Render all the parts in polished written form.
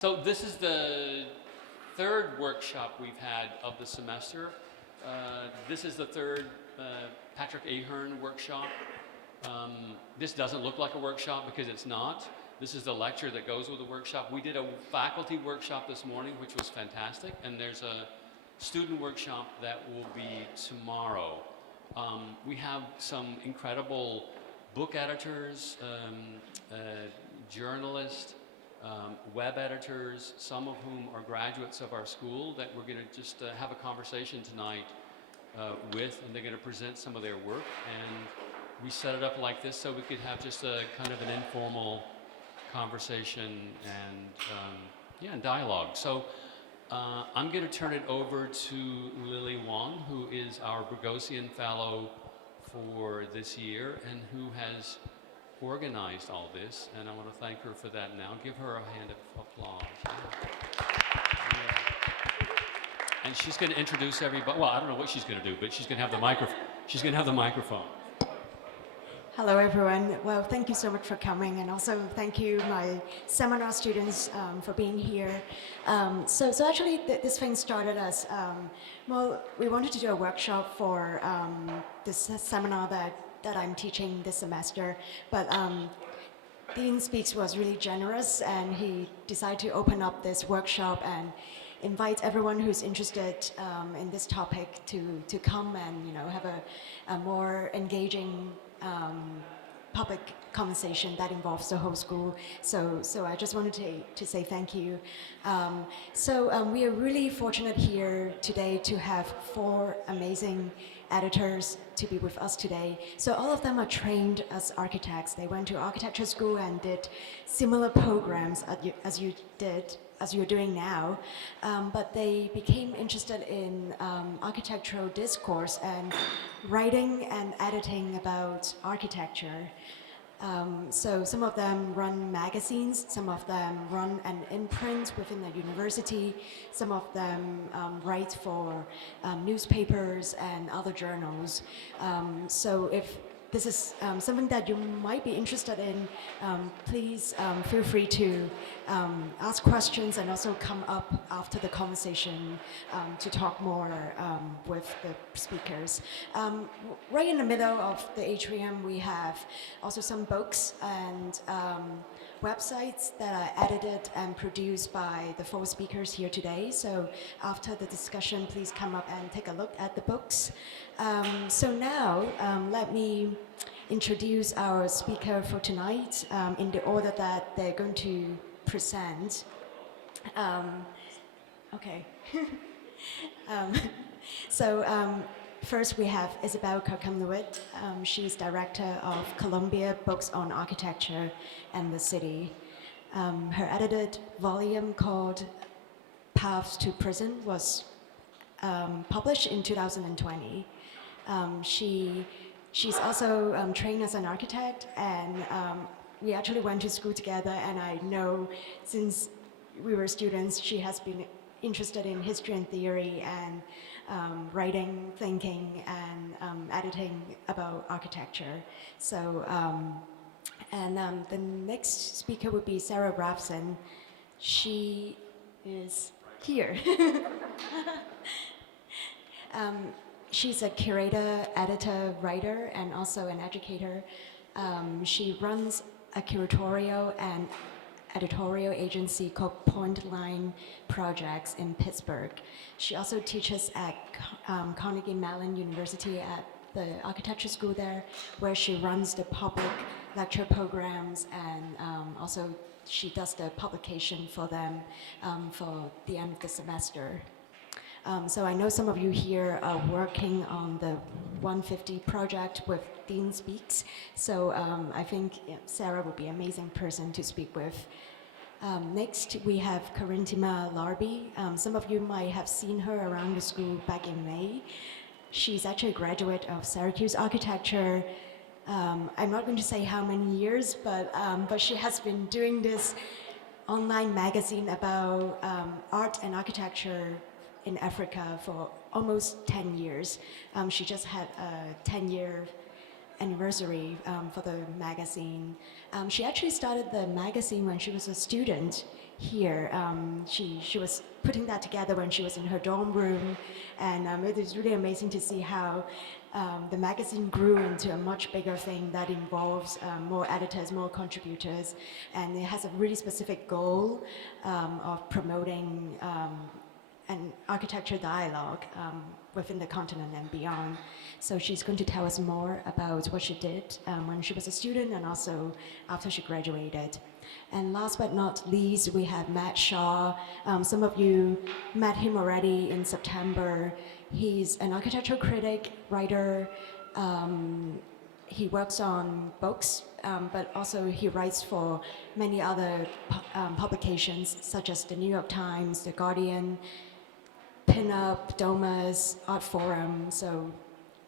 So this is the third workshop we've had of the semester. This is the third Patrick Ahern workshop. This doesn't look like a workshop because it's not. This is the lecture that goes with the workshop. We did a faculty workshop this morning, which was fantastic, and there's a student workshop that will be tomorrow. We have some incredible book editors, journalists, web editors, some of whom are graduates of our school that we're going to just have a conversation tonight with, and they're going to present some of their work. And we set it up like this so we could have just a kind of an informal conversation and dialogue. So I'm going to turn it over to Lily Wong, who is our Bogosian Fellow for this year and who has organized all this, and I want to thank her for that now. Give her a hand of applause. Yeah. And she's going to introduce everybody. Well, I don't know what she's going to do, but she's going to have the microphone. She's going to have the microphone. Hello, everyone. Well, thank you so much for coming, and also thank you, my seminar students, for being here. So actually, this thing started as, well, we wanted to do a workshop for this seminar that I'm teaching this semester, but Dean Speaks was really generous, and he decided to open up this workshop and invite everyone who's interested in this topic to come and have a more engaging public conversation that involves the whole school. So I just wanted to say thank you. We are really fortunate here today to have 4 amazing editors to be with us today. So all of them are trained as architects. They went to architecture school and did similar programs as you're doing now, but they became interested in architectural discourse and writing and editing about architecture. So some of them run magazines, some of them run an imprint within the university, some of them write for newspapers and other journals. So if this is something that you might be interested in, please feel free to ask questions and also come up after the conversation to talk more with the speakers. Right in the middle of the atrium, we have also some books and websites that are edited and produced by the 4 speakers here today. So after the discussion, please come up and take a look at the books. So now, let me introduce our speaker for tonight in the order that they're going to present. Okay. First we have Isabel Kirkham-Lewitt. She's director of Columbia Books on Architecture and the City. Her edited volume called Paths to Prison was published in 2020. She's also trained as an architect, and we actually went to school together, and I know since we were students, she has been interested in history and theory and writing, thinking, and editing about architecture. So, the next speaker would be Sarah Rapson. She is here. She's a curator, editor, writer, and also an educator. She runs a curatorial and editorial agency called Point Line Projects in Pittsburgh. She also teaches at Carnegie Mellon University at the architecture school there, where she runs the public lecture programs, and also she does the publication for them for the end of the semester. So I know some of you here are working on the 150 project with Dean Speaks. So I think Sarah will be an amazing person to speak with. Next, we have Corinthia Larby. Some of you might have seen her around the school back in May. She's actually a graduate of Syracuse architecture. I'm not going to say how many years, but she has been doing this online magazine about art and architecture in Africa for almost 10 years. She just had a 10-year anniversary for the magazine. She actually started the magazine when she was a student here. She was putting that together when she was in her dorm room, and it is really amazing to see how the magazine grew into a much bigger thing that involves more editors, more contributors, and it has a really specific goal of promoting an architecture dialogue within the continent and beyond. So she's going to tell us more about what she did when she was a student and also after she graduated. And last but not least, we have Matt Shaw. Some of you met him already in September. He's an architectural critic, writer. He works on books, but also he writes for many other publications, such as the New York Times, The Guardian, Pinup, Domus, Art Forum. So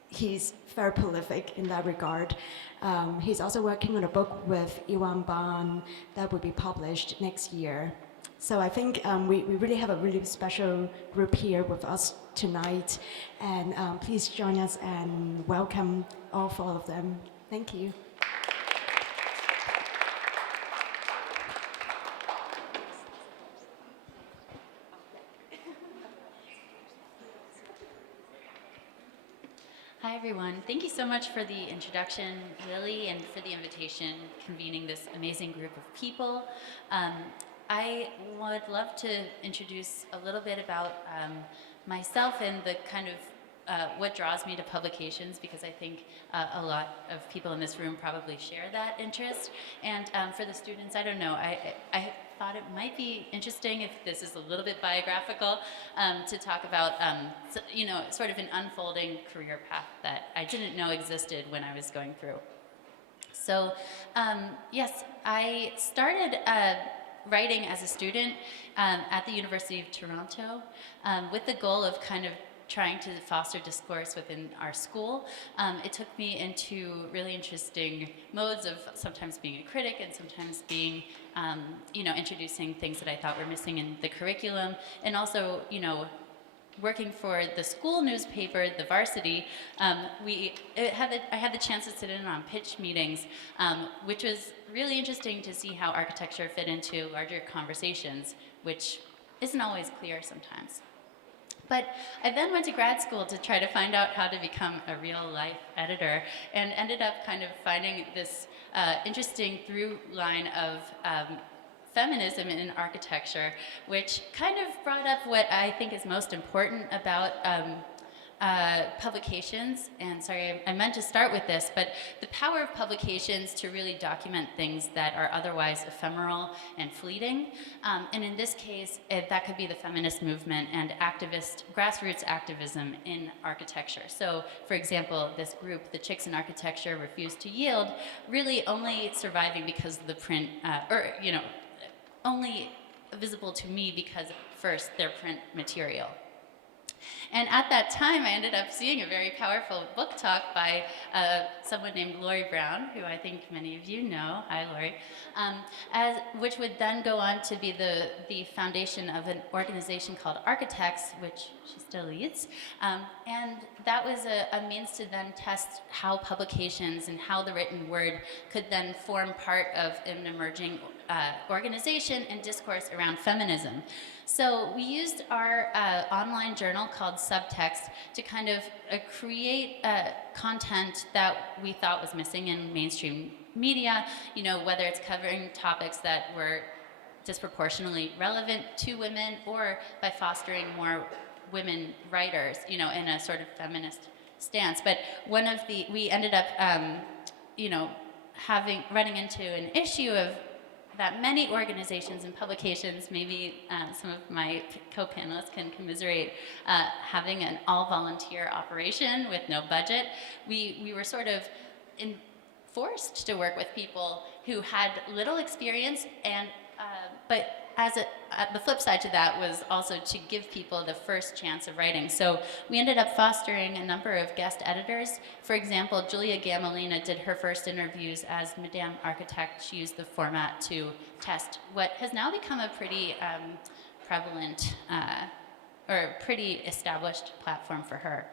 he's very prolific in that regard. He's also working on a book with Iwan Ban that will be published next year. So I think we really have a really special group here with us tonight. And please join us and welcome all four of them. Thank you. Hi, everyone. Thank you so much for the introduction, Lily, and for the invitation, convening this amazing group of people. I would love to introduce a little bit about myself and the kind of what draws me to publications, because I think a lot of people in this room probably share that interest. And for the students, I don't know, I thought it might be interesting, if this is a little bit biographical, to talk about, you know, sort of an unfolding career path that I didn't know existed when I was going through. So, yes, I started writing as a student at the University of Toronto with the goal of kind of trying to foster discourse within our school. It took me into really interesting modes of sometimes being a critic and sometimes being, you know, introducing things that I thought were missing in the curriculum, and also, you know, working for the school newspaper, the Varsity. I had the chance to sit in on pitch meetings, which was really interesting to see how architecture fit into larger conversations, which isn't always clear sometimes. But I then went to grad school to try to find out how to become a real-life editor, and ended up kind of finding this interesting through line of feminism in architecture, which kind of brought up what I think is most important about publications. And sorry, I meant to start with this, but the power of publications to really document things that are otherwise ephemeral and fleeting. And in this case, that could be the feminist movement and grassroots activism in architecture. So, for example, this group, the Chicks in Architecture Refused to Yield, really only surviving because of the print, or, you know, only visible to me because of, first, their print material. And at that time, I ended up seeing a very powerful book talk by someone named Lori Brown, who I think many of you know. Hi, Lori. Which would then go on to be the foundation of an organization called Architects, which she still leads. And that was a means to then test how publications and how the written word could then form part of an emerging organization and discourse around feminism. So we used our online journal called Subtext to kind of create content that we thought was missing in mainstream media, you know, whether it's covering topics that were disproportionately relevant to women, or by fostering more women writers, you know, in a sort of feminist stance. But we ended up, you know, running into an issue of that many organizations and publications, maybe some of my co-panelists can commiserate, having an all-volunteer operation with no budget. We were sort of forced to work with people who had little experience, and but the flip side to that was also to give people the first chance of writing. So we ended up fostering a number of guest editors. For example, Julia Gamelina did her first interviews as Madame Architect. She used the format to test what has now become a pretty prevalent or pretty established platform for her.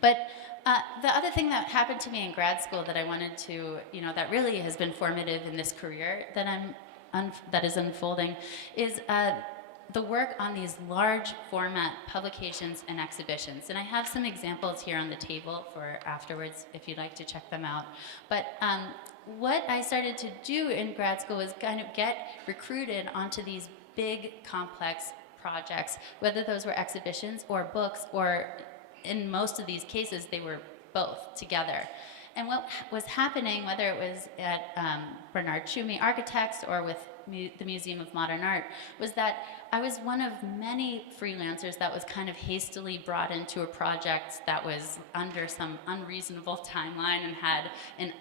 But the other thing that happened to me in grad school that I wanted to, you know, that really has been formative in this career that I'm that is unfolding is the work on these large format publications and exhibitions. And I have some examples here on the table for afterwards if you'd like to check them out. But what I started to do in grad school was kind of get recruited onto these big, complex projects, whether those were exhibitions or books, or in most of these cases, they were both together. And what was happening, whether it was at Bernard Tschumi Architects or with the Museum of Modern Art, was that I was one of many freelancers that was kind of hastily brought into a project that was under some unreasonable timeline and had an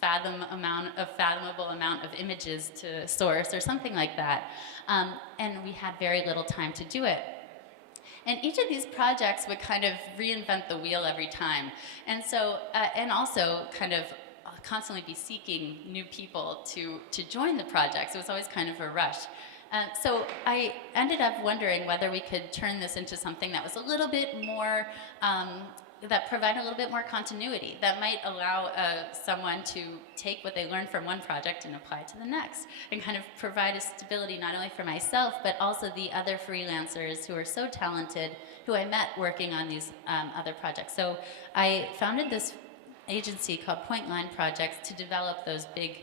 fathomable amount of images to source or something like that. And we had very little time to do it. And each of these projects would kind of reinvent the wheel every time. And so, and also kind of constantly be seeking new people to join the projects. It was always kind of a rush. So I ended up wondering whether we could turn this into something that was a little bit more, that provided a little bit more continuity, that might allow someone to take what they learned from one project and apply it to the next, and kind of provide a stability not only for myself, but also the other freelancers who are so talented, who I met working on these other projects. So I founded this agency called Point Line Projects to develop those big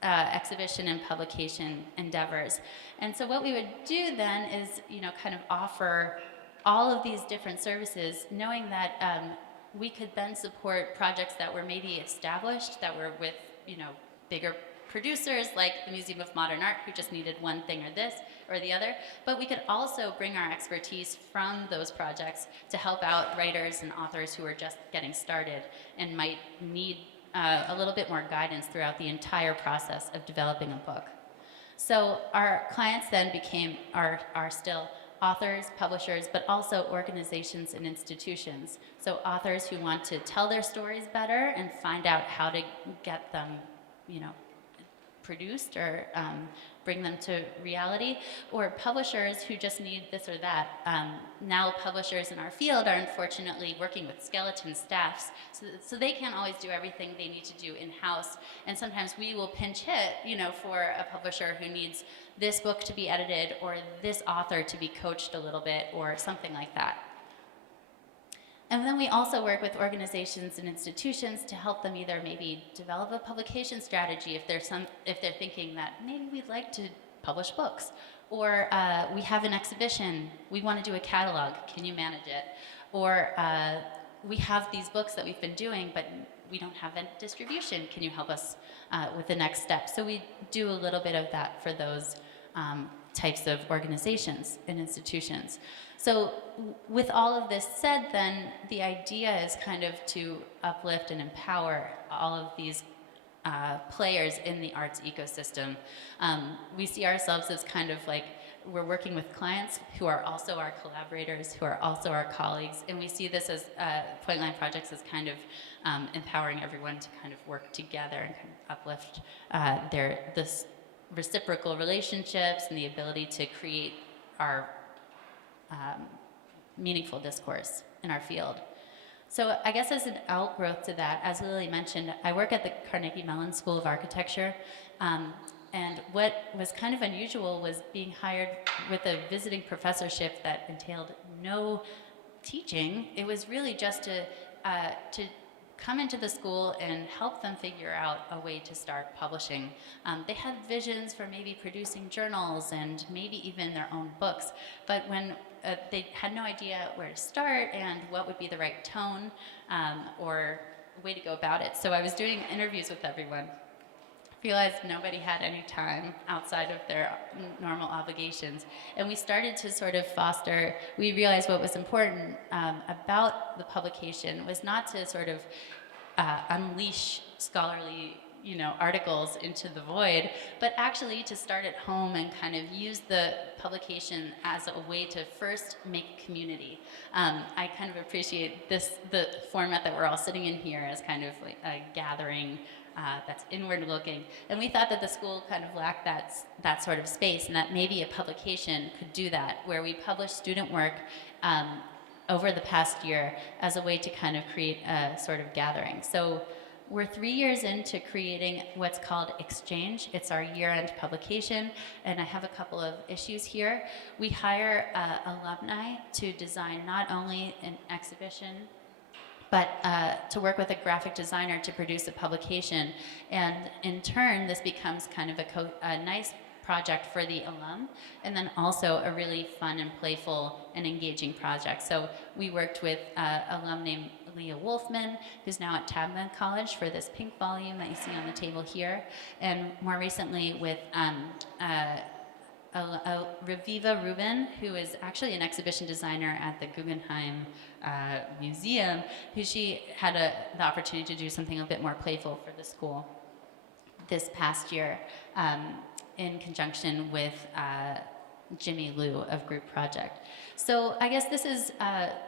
exhibition and publication endeavors. And so what we would do then is, kind of offer all of these different services, knowing that we could then support projects that were maybe established, that were with, bigger producers like the Museum of Modern Art, who just needed one thing or this or the other. But we could also bring our expertise from those projects to help out writers and authors who are just getting started and might need a little bit more guidance throughout the entire process of developing a book. So our clients then are still authors, publishers, but also organizations and institutions. So authors who want to tell their stories better and find out how to get them, produced or bring them to reality, or publishers who just need this or that. Now publishers in our field are unfortunately working with skeleton staffs, so they can't always do everything they need to do in-house, and sometimes we will pinch hit, for a publisher who needs this book to be edited or this author to be coached a little bit or something like that. And then we also work with organizations and institutions to help them either maybe develop a publication strategy if they're thinking that maybe we'd like to publish books, or we have an exhibition, we want to do a catalog, can you manage it? Or we have these books that we've been doing, but we don't have a distribution, can you help us with the next step? So we do a little bit of that for those types of organizations and institutions. So with all of this said, then the idea is kind of to uplift and empower all of these players in the arts ecosystem. We see ourselves as kind of like we're working with clients who are also our collaborators, who are also our colleagues, and we see this as Point Line Projects as kind of empowering everyone to kind of work together and kind of uplift this reciprocal relationships and the ability to create our meaningful discourse in our field. So I guess as an outgrowth to that, as Lily mentioned, I work at the Carnegie Mellon School of Architecture, and what was kind of unusual was being hired with a visiting professorship that entailed no teaching. It was really just to come into the school and help them figure out a way to start publishing. They had visions for maybe producing journals and maybe even their own books, but when they had no idea where to start and what would be the right tone or way to go about it. So I was doing interviews with everyone. Realized nobody had any time outside of their normal obligations. And we started to sort of foster, we realized what was important about the publication was not to sort of unleash scholarly articles into the void, but actually to start at home and kind of use the publication as a way to first make community. I kind of appreciate the format that we're all sitting in here as kind of like a gathering that's inward looking. And we thought that the school kind of lacked that sort of space, and that maybe a publication could do that, where we publish student work over the past year as a way to kind of create a sort of gathering. So we're 3 years into creating what's called Exchange. It's our year-end publication, and I have a couple of issues here. We hire alumni to design not only an exhibition, but to work with a graphic designer to produce a publication. And in turn, this becomes kind of a nice project for the alum, and then also a really fun and playful and engaging project. So we worked with an alum named Leah Wolfman, who's now at Tabman College for this pink volume that you see on the table here, and more recently with Raviva Rubin, who is actually an exhibition designer at the Guggenheim Museum, who she had the opportunity to do something a bit more playful for the school this past year in conjunction with Jimmy Liu of Group Project. So I guess this is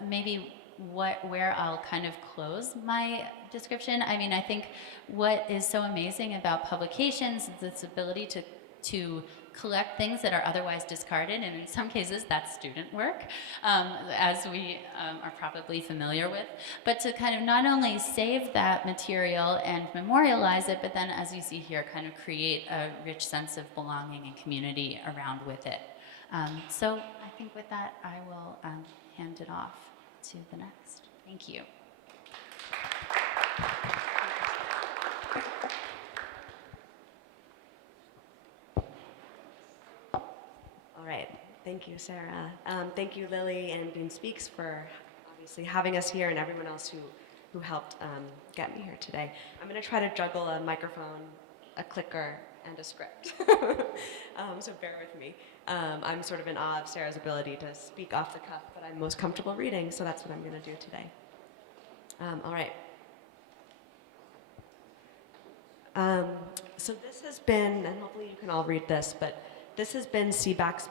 maybe where I'll kind of close my description. I mean, I think what is so amazing about publications is its ability to collect things that are otherwise discarded, and in some cases that's student work, as we are probably familiar with, but to kind of not only save that material and memorialize it, but then, as you see here, kind of create a rich sense of belonging and community around with it. So I think with that, I will hand it off to the next. Thank you. All right, thank you, Sarah. Thank you, Lily and Bean Speaks, for obviously having us here, and everyone else who helped get me here today. I'm going to try to juggle a microphone, a clicker, and a script. So bear with me. I'm sort of in awe of Sarah's ability to speak off the cuff, but I'm most comfortable reading, so that's what I'm going to do today. All right. So this has been, and hopefully you can all read this, but this has been CBAC's,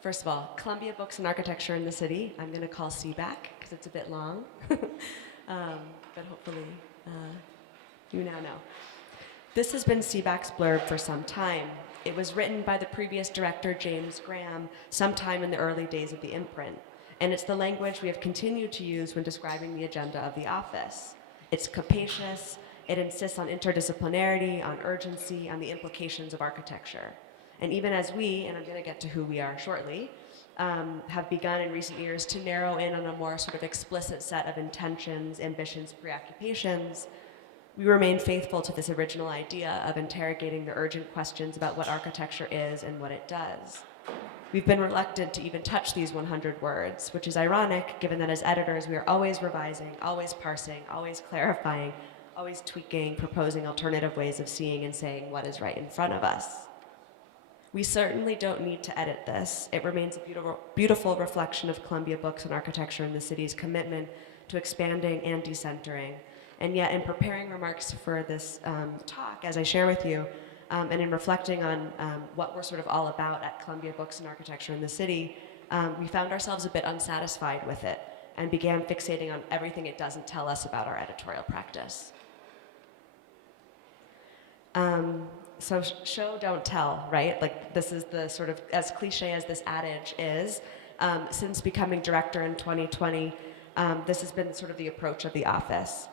first of all, Columbia Books and Architecture in the City. I'm going to call CBAC because it's a bit long, but hopefully you now know. This has been CBAC's blurb for some time. It was written by the previous director, James Graham, sometime in the early days of the imprint, and it's the language we have continued to use when describing the agenda of the office. It's capacious, it insists on interdisciplinarity, on urgency, on the implications of architecture. And even as we, and I'm going to get to who we are shortly, have begun in recent years to narrow in on a more sort of explicit set of intentions, ambitions, preoccupations, we remain faithful to this original idea of interrogating the urgent questions about what architecture is and what it does. We've been reluctant to even touch these 100 words, which is ironic given that as editors we are always revising, always parsing, always clarifying, always tweaking, proposing alternative ways of seeing and saying what is right in front of us. We certainly don't need to edit this. It remains a beautiful reflection of Columbia Books and Architecture in the City's commitment to expanding and decentering. And yet, in preparing remarks for this talk, as I share with you, and in reflecting on what we're sort of all about at Columbia Books and Architecture in the City, we found ourselves a bit unsatisfied with it and began fixating on everything it doesn't tell us about our editorial practice. So show, don't tell, right? Like this is the sort of, as cliche as this adage is, since becoming director in 2020, this has been sort of the approach of the office.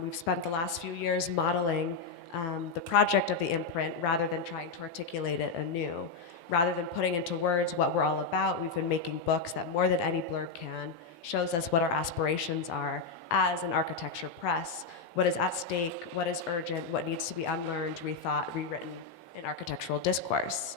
We've spent the last few years modeling the project of the imprint rather than trying to articulate it anew. Rather than putting into words what we're all about, we've been making books that more than any blurb can, shows us what our aspirations are as an architecture press, what is at stake, what is urgent, what needs to be unlearned, rethought, rewritten in architectural discourse.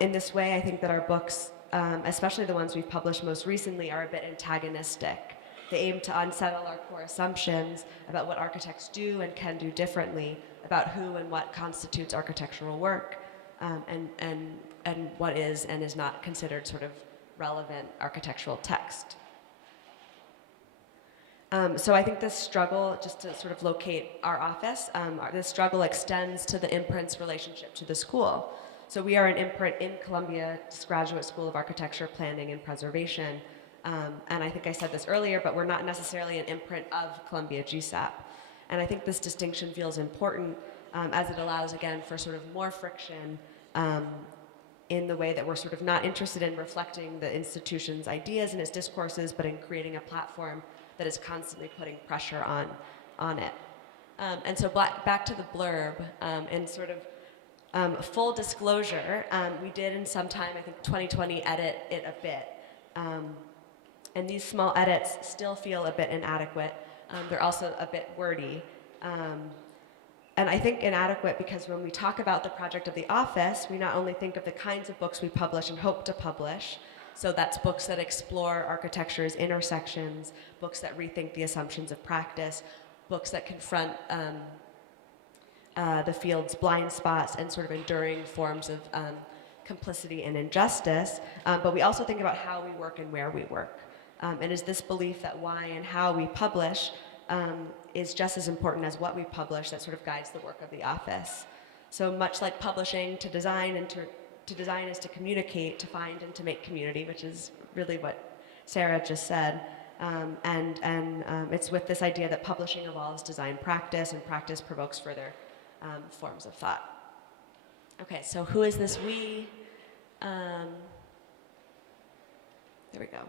In this way, I think that our books, especially the ones we've published most recently, are a bit antagonistic. They aim to unsettle our core assumptions about what architects do and can do differently, about who and what constitutes architectural work, and what is and is not considered sort of relevant architectural text. So I think this struggle, just to sort of locate our office, this struggle extends to the imprint's relationship to the school. So we are an imprint in Columbia's Graduate School of Architecture, Planning, and Preservation. And I think I said this earlier, but we're not necessarily an imprint of Columbia GSAP. And I think this distinction feels important as it allows, again, for sort of more friction in the way that we're sort of not interested in reflecting the institution's ideas and its discourses, but in creating a platform that is constantly putting pressure on it. And so back to the blurb, and sort of full disclosure, we did in some time, I think 2020, edit it a bit. And these small edits still feel a bit inadequate. They're also a bit wordy. And I think inadequate because when we talk about the project of the office, we not only think of the kinds of books we publish and hope to publish, so that's books that explore architecture's intersections, books that rethink the assumptions of practice, books that confront the field's blind spots and sort of enduring forms of complicity and injustice, but we also think about how we work and where we work. And is this belief that why and how we publish is just as important as what we publish that sort of guides the work of the office. So much like publishing, to design and to design is to communicate, to find and to make community, which is really what Sarah just said. And it's with this idea that publishing evolves design practice and practice provokes further forms of thought. Okay, so who is this we? There we go.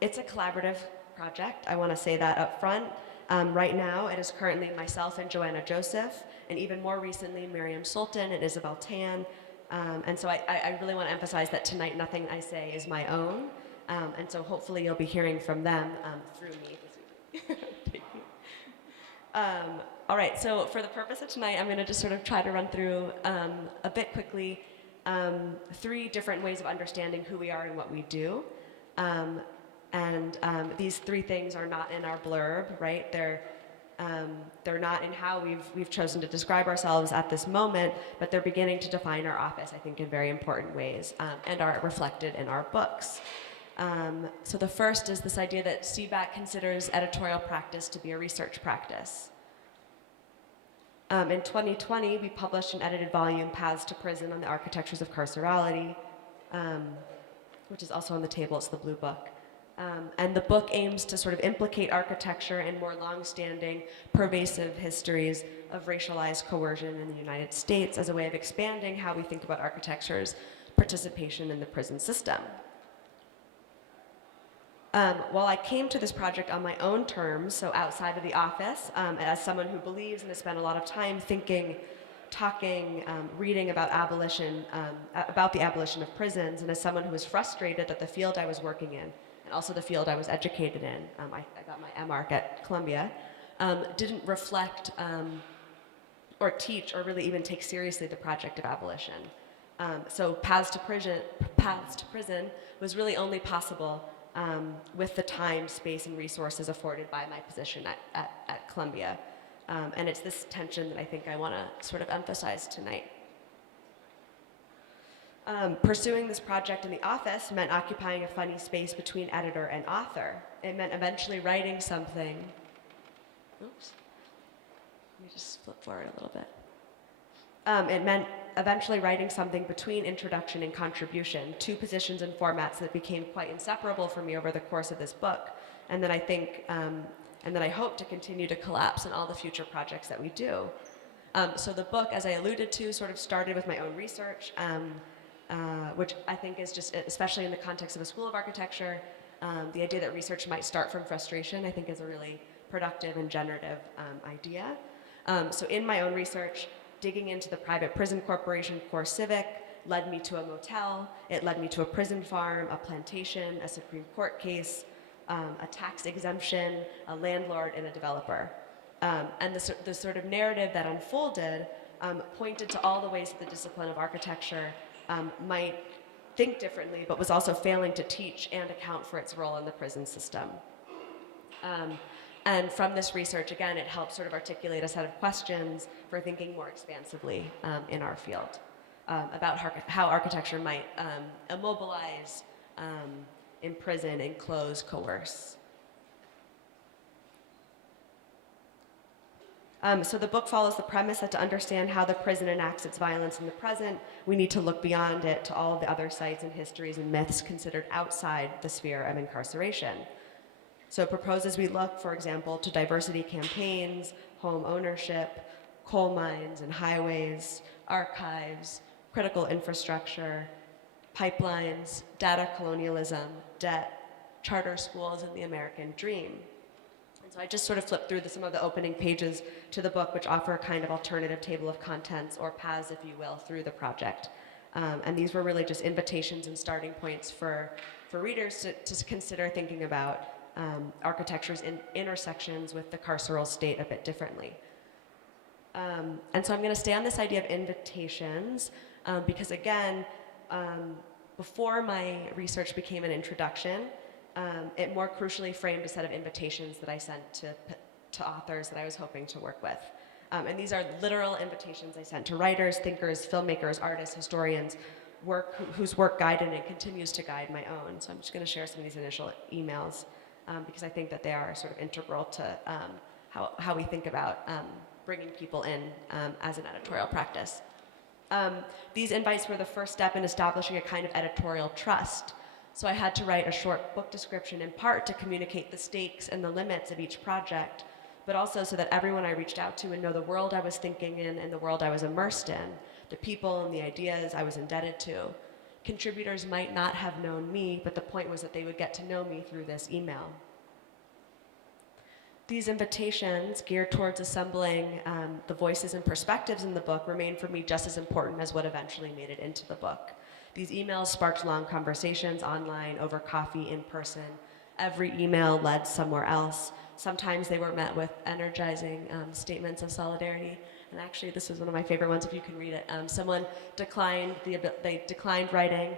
It's a collaborative project. I want to say that up front. Right now, it is currently myself and Joanna Joseph, and even more recently, Miriam Sultan and Isabel Tan. And so I really want to emphasize that tonight, nothing I say is my own. And so hopefully you'll be hearing from them through me. All right, so for the purpose of tonight, I'm going to just sort of try to run through a bit quickly 3 different ways of understanding who we are and what we do. And these 3 things are not in our blurb, right? They're not in how we've chosen to describe ourselves at this moment, but they're beginning to define our office, I think, in very important ways, and are reflected in our books. So the first is this idea that CBAC considers editorial practice to be a research practice. In 2020, we published an edited volume, Paths to Prison, on the Architectures of Carcerality, which is also on the table. It's the blue book. And the book aims to sort of implicate architecture in more long-standing, pervasive histories of racialized coercion in the United States as a way of expanding how we think about architecture's participation in the prison system. While I came to this project on my own terms, so outside of the office, as someone who believes and has spent a lot of time thinking, talking, reading about abolition, about the abolition of prisons, and as someone who was frustrated that the field I was working in, and also the field I was educated in, I got my MArch at Columbia, didn't reflect or teach or really even take seriously the project of abolition. So Paths to Prison was really only possible with the time, space, and resources afforded by my position at Columbia. And it's this tension that I think I want to sort of emphasize tonight. Pursuing this project in the office meant occupying a funny space between editor and author. It meant eventually writing something. Oops. Let me just flip forward a little bit. It meant eventually writing something between introduction and contribution, 2 positions and formats that became quite inseparable for me over the course of this book, and that I think, and that I hope to continue to collapse in all the future projects that we do. So the book, as I alluded to, sort of started with my own research, which I think is just, especially in the context of a school of architecture, the idea that research might start from frustration, I think is a really productive and generative idea. So in my own research, digging into the private prison corporation core civic led me to a motel, it led me to a prison farm, a plantation, a Supreme Court case, a tax exemption, a landlord, and a developer. And the sort of narrative that unfolded pointed to all the ways that the discipline of architecture might think differently, but was also failing to teach and account for its role in the prison system. And from this research, again, it helps sort of articulate a set of questions for thinking more expansively in our field about how architecture might immobilize, imprison, enclose, coerce. So the book follows the premise that to understand how the prison enacts its violence in the present, we need to look beyond it to all of the other sites and histories and myths considered outside the sphere of incarceration. So it proposes we look, for example, to diversity campaigns, home ownership, coal mines and highways, archives, critical infrastructure, pipelines, data colonialism, debt, charter schools, and the American dream. And so I just sort of flipped through some of the opening pages to the book, which offer a kind of alternative table of contents, or paths, if you will, through the project. And these were really just invitations and starting points for readers to consider thinking about architecture's intersections with the carceral state a bit differently. And so I'm going to stay on this idea of invitations because, again, before my research became an introduction, it more crucially framed a set of invitations that I sent to authors that I was hoping to work with. And these are literal invitations I sent to writers, thinkers, filmmakers, artists, historians, whose work guided and continues to guide my own. So I'm just going to share some of these initial emails because I think that they are sort of integral to how we think about bringing people in as an editorial practice. These invites were the first step in establishing a kind of editorial trust. So I had to write a short book description in part to communicate the stakes and the limits of each project, but also so that everyone I reached out to would know the world I was thinking in and the world I was immersed in, the people and the ideas I was indebted to. Contributors might not have known me, but the point was that they would get to know me through this email. These invitations, geared towards assembling the voices and perspectives in the book, remain for me just as important as what eventually made it into the book. These emails sparked long conversations online, over coffee, in person. Every email led somewhere else. Sometimes they were met with energizing statements of solidarity. And actually, this is one of my favorite ones, if you can read it. Someone declined writing,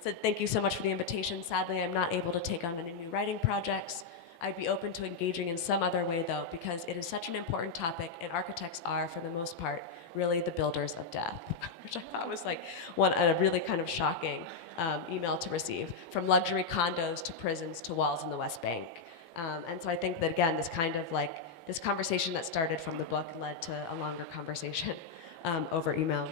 said, "Thank you so much for the invitation. Sadly, I'm not able to take on any new writing projects. I'd be open to engaging in some other way, though, because it is such an important topic, and architects are, for the most part, really the builders of death," which I thought was like a really kind of shocking email to receive, from luxury condos to prisons to walls in the West Bank. And so I think that, again, this conversation that started from the book led to a longer conversation over email.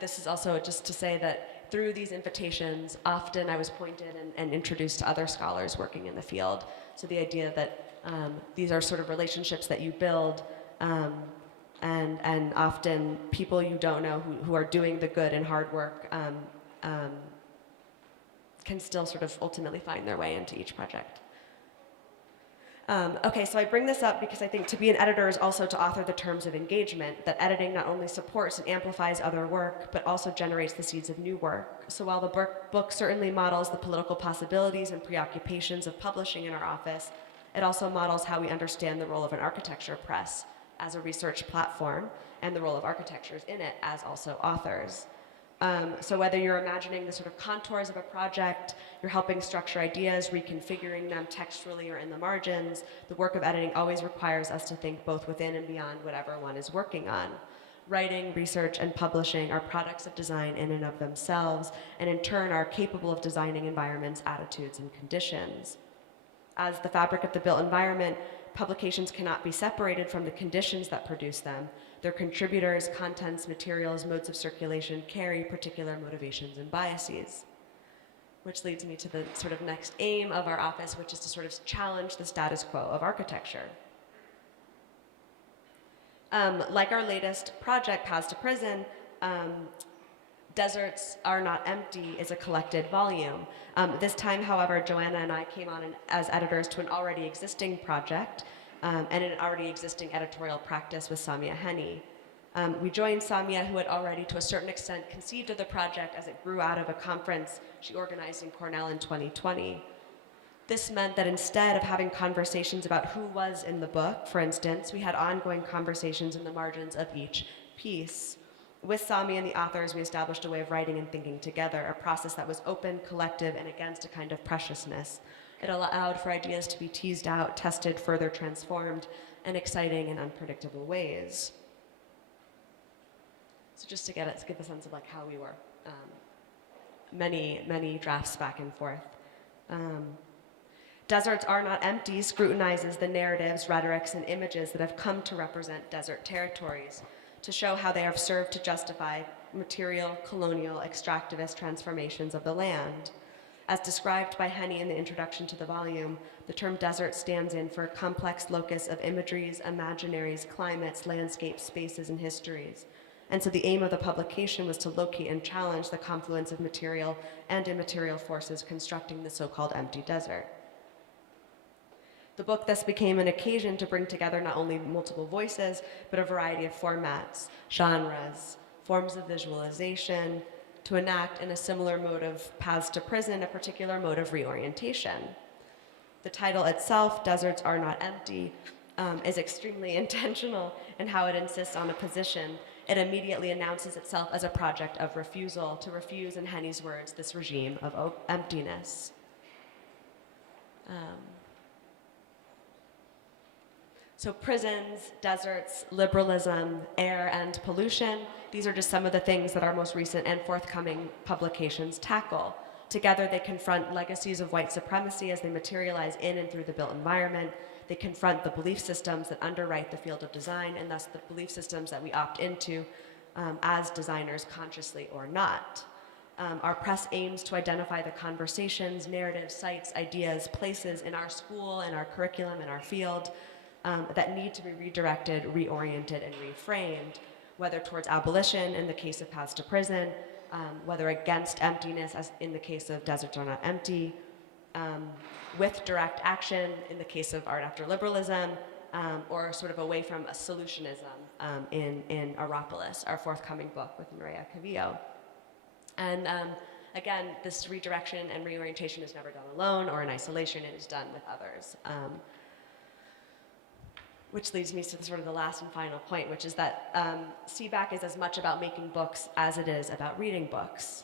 This is also just to say that through these invitations, often I was pointed and introduced to other scholars working in the field. So the idea that these are sort of relationships that you build, and often people you don't know who are doing the good and hard work can still sort of ultimately find their way into each project. Okay, so I bring this up because I think to be an editor is also to author the terms of engagement, that editing not only supports and amplifies other work, but also generates the seeds of new work. So while the book certainly models the political possibilities and preoccupations of publishing in our office, it also models how we understand the role of an architecture press as a research platform and the role of architectures in it as also authors. So whether you're imagining the sort of contours of a project, you're helping structure ideas, reconfiguring them textually or in the margins, the work of editing always requires us to think both within and beyond whatever one is working on. Writing, research, and publishing are products of design in and of themselves, and in turn are capable of designing environments, attitudes, and conditions. As the fabric of the built environment, publications cannot be separated from the conditions that produce them. Their contributors, contents, materials, modes of circulation carry particular motivations and biases. Which leads me to the sort of next aim of our office, which is to sort of challenge the status quo of architecture. Like our latest project, Paths to Prison, Deserts Are Not Empty is a collected volume. This time, however, Joanna and I came on as editors to an already existing project and an already existing editorial practice with Samia Henny. We joined Samia, who had already, to a certain extent, conceived of the project as it grew out of a conference she organized in Cornell in 2020. This meant that instead of having conversations about who was in the book, for instance, we had ongoing conversations in the margins of each piece. With Sami and the authors, we established a way of writing and thinking together, a process that was open, collective, and against a kind of preciousness. It allowed for ideas to be teased out, tested, further transformed, in exciting and unpredictable ways. So just to give a sense of like how we were, many drafts back and forth. Deserts Are Not Empty scrutinizes the narratives, rhetorics, and images that have come to represent desert territories, to show how they have served to justify material, colonial, extractivist transformations of the land. As described by Henny in the introduction to the volume, the term desert stands in for a complex locus of imageries, imaginaries, climates, landscapes, spaces, and histories. And so the aim of the publication was to locate and challenge the confluence of material and immaterial forces constructing the so-called empty desert. The book thus became an occasion to bring together not only multiple voices, but a variety of formats, genres, forms of visualization, to enact in a similar mode of paths to prison, a particular mode of reorientation. The title itself, Deserts Are Not Empty, is extremely intentional in how it insists on a position. It immediately announces itself as a project of refusal, to refuse, in Henny's words, this regime of emptiness. So prisons, deserts, liberalism, air, and pollution, these are just some of the things that our most recent and forthcoming publications tackle. Together, they confront legacies of white supremacy as they materialize in and through the built environment. They confront the belief systems that underwrite the field of design, and thus the belief systems that we opt into as designers, consciously or not. Our press aims to identify the conversations, narratives, sites, ideas, places in our school, in our curriculum, in our field, that need to be redirected, reoriented, and reframed, whether towards abolition in the case of Paths to Prison, whether against emptiness, as in the case of Deserts Are Not Empty, with direct action in the case of Art After Liberalism, or sort of away from a solutionism in Aeropolis, our forthcoming book with Maria Cavillo. And again, this redirection and reorientation is never done alone or in isolation, it is done with others. Which leads me to sort of the last and final point, which is that CBAC is as much about making books as it is about reading books.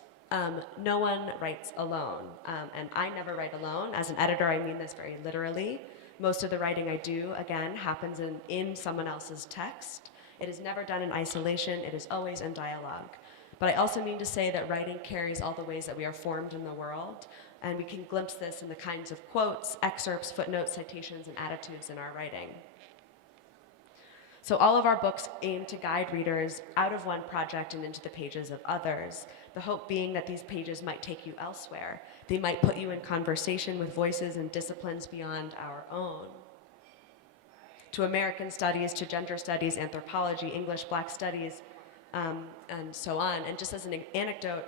No one writes alone, and I never write alone. As an editor, I mean this very literally. Most of the writing I do, again, happens in someone else's text. It is never done in isolation, it is always in dialogue. But I also mean to say that writing carries all the ways that we are formed in the world, and we can glimpse this in the kinds of quotes, excerpts, footnotes, citations, and attitudes in our writing. So all of our books aim to guide readers out of one project and into the pages of others, the hope being that these pages might take you elsewhere. They might put you in conversation with voices and disciplines beyond our own. To American studies, to gender studies, anthropology, English, Black studies, and so on. And just as an anecdote,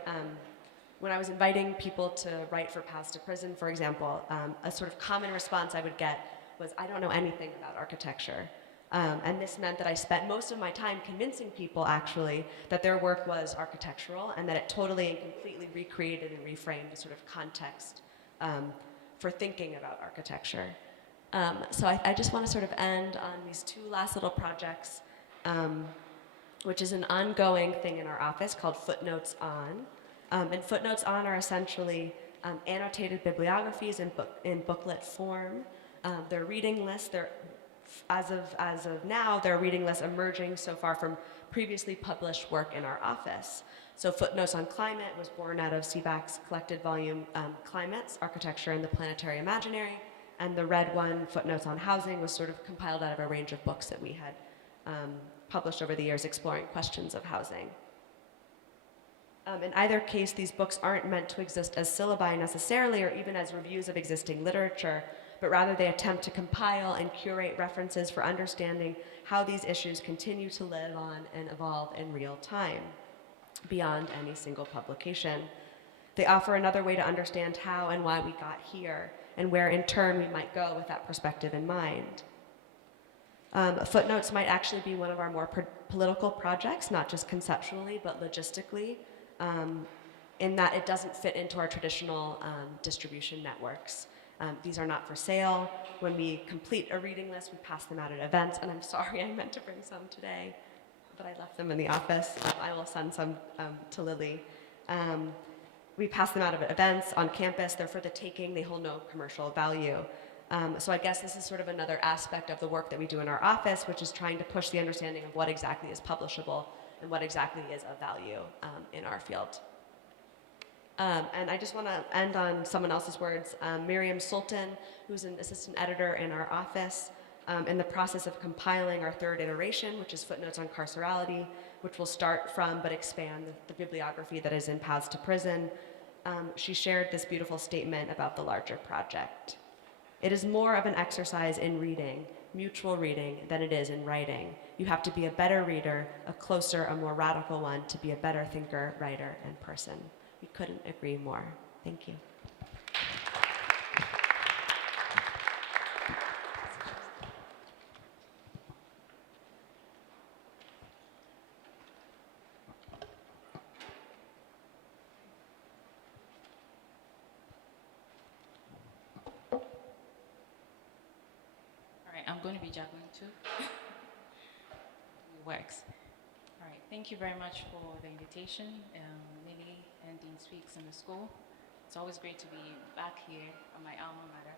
when I was inviting people to write for Paths to Prison, for example, a sort of common response I would get was, I don't know anything about architecture. And this meant that I spent most of my time convincing people, actually, that their work was architectural and that it totally and completely recreated and reframed a sort of context for thinking about architecture. So I just want to sort of end on these two last little projects, which is an ongoing thing in our office called Footnotes On. And Footnotes On are essentially annotated bibliographies in booklet form. They're reading lists. As of now, there are reading lists emerging so far from previously published work in our office. So Footnotes on Climate was born out of CBAC's collected volume, Climates, Architecture and the Planetary Imaginary, and the red one, Footnotes on Housing, was sort of compiled out of a range of books that we had published over the years exploring questions of housing. In either case, these books aren't meant to exist as syllabi necessarily, or even as reviews of existing literature, but rather they attempt to compile and curate references for understanding how these issues continue to live on and evolve in real time, beyond any single publication. They offer another way to understand how and why we got here, and where in turn we might go with that perspective in mind. Footnotes might actually be one of our more political projects, not just conceptually, but logistically, in that it doesn't fit into our traditional distribution networks. These are not for sale. When we complete a reading list, we pass them out at events, and I'm sorry, I meant to bring some today, but I left them in the office. I will send some to Lily. We pass them out at events on campus. They're for the taking. They hold no commercial value. So I guess this is sort of another aspect of the work that we do in our office, which is trying to push the understanding of what exactly is publishable and what exactly is of value in our field. And I just want to end on someone else's words. Miriam Sultan, who's an assistant editor in our office, in the process of compiling our third iteration, which is Footnotes on Carcerality, which will start from but expand the bibliography that is in Paths to Prison. She shared this beautiful statement about the larger project. It is more of an exercise in reading, mutual reading than it is in writing. You have to be a better reader, a closer, a more radical one, to be a better thinker, writer, and person. We couldn't agree more. Thank you. All right, I'm going to be juggling too. It works. All right, thank you very much for the invitation, Lily and Dean Speaks in the school. It's always great to be back here at my alma mater.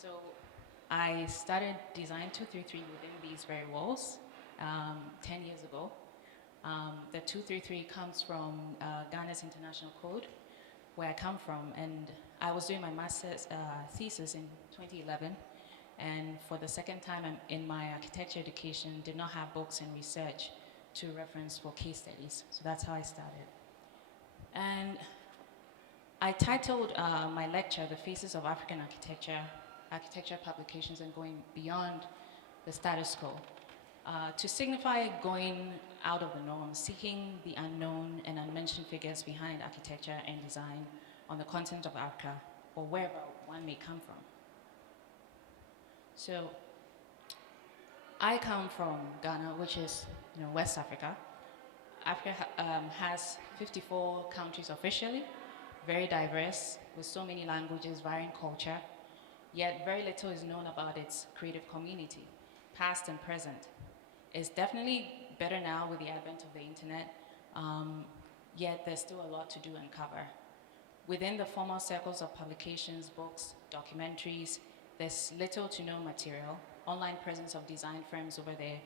So I started Design 233 within these very walls 10 years ago. The 233 comes from Ghana's International Code, where I come from, and I was doing my master's thesis in 2011, and for the second time in my architecture education, did not have books and research to reference for case studies, so that's how I started. And I titled my lecture, The Faces of African Architecture, Architecture Publications and Going Beyond the Status Quo, to signify going out of the norm, seeking the unknown and unmentioned figures behind architecture and design on the continent of Africa, or wherever one may come from. So, I come from Ghana, which is West Africa. Africa has 54 countries officially, very diverse, with so many languages, varying culture, yet very little is known about its creative community, past and present. It's definitely better now with the advent of the internet, yet there's still a lot to do and cover. Within the formal circles of publications, books, documentaries, there's little to no material. Online presence of design firms over there,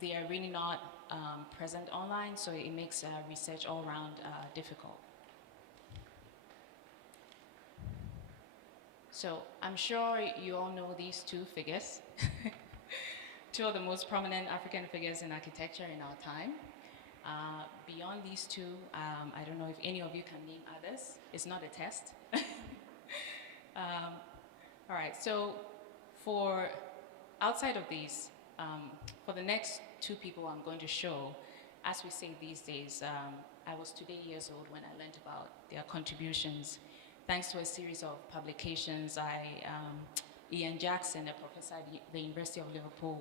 they are really not present online, so it makes research all around difficult. So I'm sure you all know these two figures, two of the most prominent African figures in architecture in our time. Beyond these two, I don't know if any of you can name others. It's not a test. All right, so for outside of these, for the next two people I'm going to show, as we say these days, I was today years old when I learned about their contributions. Thanks to a series of publications, Ian Jackson, a professor at the University of Liverpool,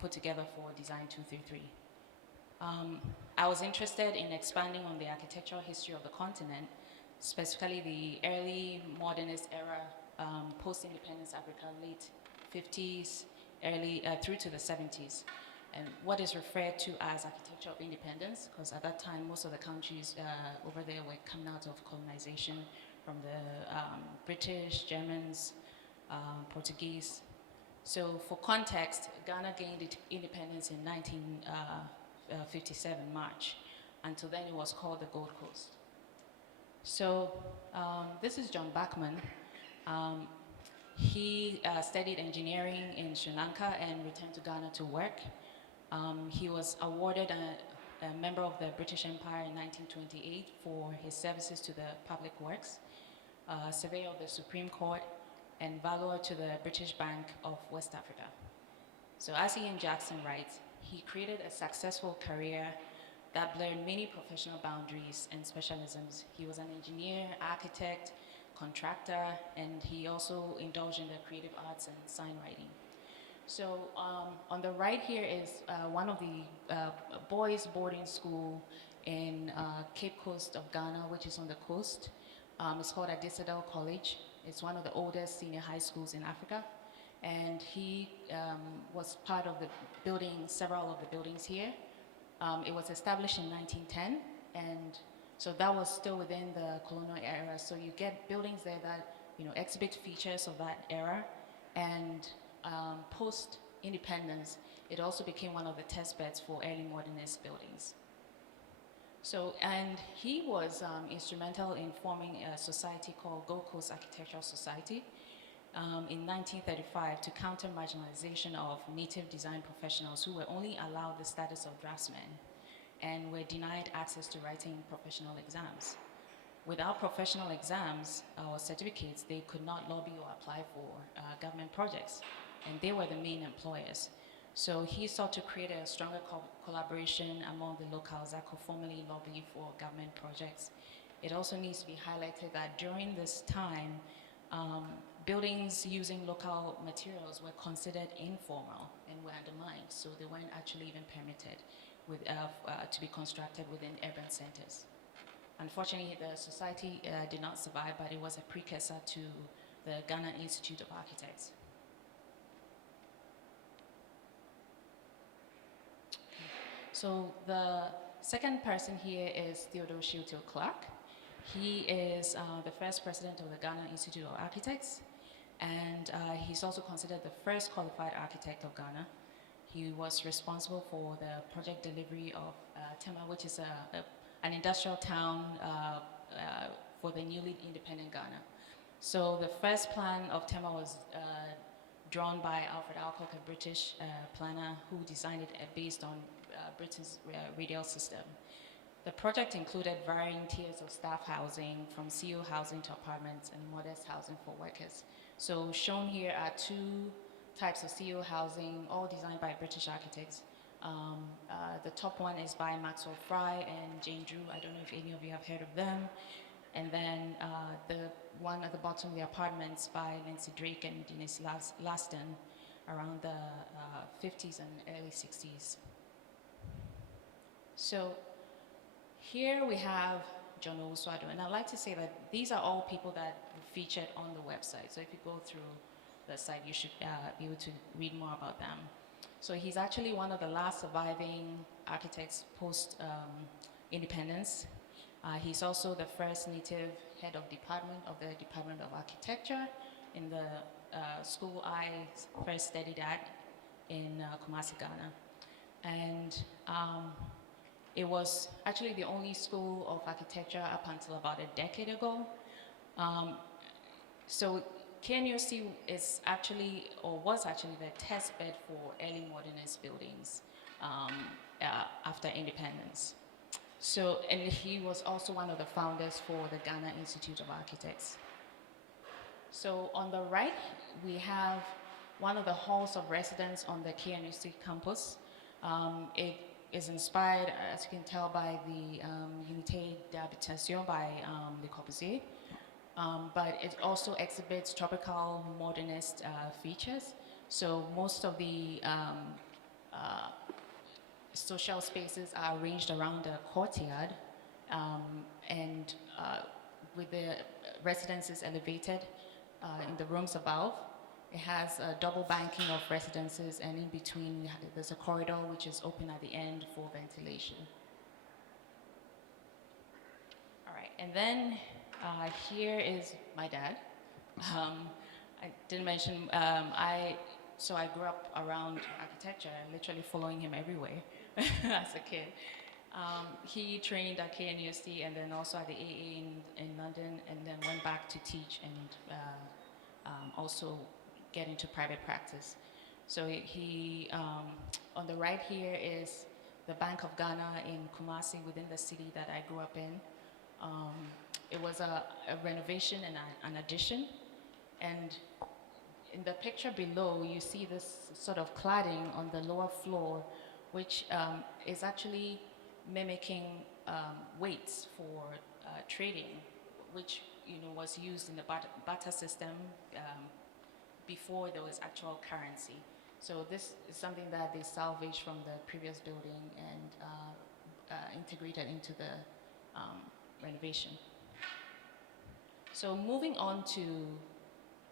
put together for Design 233. I was interested in expanding on the architectural history of the continent, specifically the early modernist era, post-independence Africa, late 50s, through to the 70s, and what is referred to as architecture of independence, because at that time most of the countries over there were coming out of colonization from the British, Germans, Portuguese. So for context, Ghana gained independence in 1957, March. Until then it was called the Gold Coast. So this is John Bachman. He studied engineering in Sri Lanka and returned to Ghana to work. He was awarded a member of the British Empire in 1928 for his services to the public works, surveyor of the Supreme Court, and valuer to the British Bank of West Africa. So as Ian Jackson writes, he created a successful career that blurred many professional boundaries and specialisms. He was an engineer, architect, contractor, and he also indulged in the creative arts and sign writing. So on the right here is one of the boys' boarding school in Cape Coast of Ghana, which is on the coast. It's called Adisadel College. It's one of the oldest senior high schools in Africa. And he was part of the building, several of the buildings here. It was established in 1910, and so that was still within the colonial era. So you get buildings there that exhibit features of that era, and post-independence, it also became one of the test beds for early modernist buildings. So, and he was instrumental in forming a society called Gold Coast Architectural Society in 1935 to counter marginalization of native design professionals who were only allowed the status of draftsmen and were denied access to writing professional exams. without professional exams or certificates, they could not lobby or apply for government projects, and they were the main employers. So he sought to create a stronger collaboration among the locals that could formally lobby for government projects. It also needs to be highlighted that during this time, buildings using local materials were considered informal and were undermined, so they weren't actually even permitted to be constructed within urban centers. Unfortunately, the society did not survive, but it was a precursor to the Ghana Institute of Architects. So the second person here is Theodore Shiltil Clark. He is the first president of the Ghana Institute of Architects, and he's also considered the first qualified architect of Ghana. He was responsible for the project delivery of Tema, which is an industrial town for the newly independent Ghana. So the first plan of Tema was drawn by Alfred Alcock, a British planner who designed it based on Britain's radial system. The project included varying tiers of staff housing, from CO housing to apartments and modest housing for workers. So shown here are two types of CO housing, all designed by British architects. The top one is by Maxwell Fry and Jane Drew. I don't know if any of you have heard of them. And then the one at the bottom, the apartments by Nancy Drake and Denise Laston around the 50s and early 60s. So here we have John Owusu-Addo, and I'd like to say that these are all people that were featured on the website. So if you go through the site, you should be able to read more about them. So he's actually one of the last surviving architects post-independence. He's also the first native head of department of the Department of Architecture in the school I first studied at in Kumasi, Ghana. And it was actually the only school of architecture up until about a decade ago. So KNUST is actually, or was actually, the test bed for early modernist buildings after independence. So, and he was also one of the founders for the Ghana Institute of Architects. So on the right, we have one of the halls of residence on the KNUST campus. It is inspired, as you can tell, by the Unité d'Habitation by Le Corbusier. But it also exhibits tropical modernist features. So most of the social spaces are arranged around a courtyard, and with the residences elevated in the rooms above. It has a double banking of residences, and in between there's a corridor which is open at the end for ventilation. All right, and then here is my dad. I didn't mention, so I grew up around architecture, literally following him everywhere as a kid. He trained at KNUST and then also at the AA in London, and then went back to teach and also get into private practice. So he on the right here is the Bank of Ghana in Kumasi, within the city that I grew up in. It was a renovation and an addition. And in the picture below, you see this sort of cladding on the lower floor, which is actually mimicking weights for trading, which was used in the barter system before there was actual currency. So this is something that they salvaged from the previous building and integrated into the renovation. So moving on to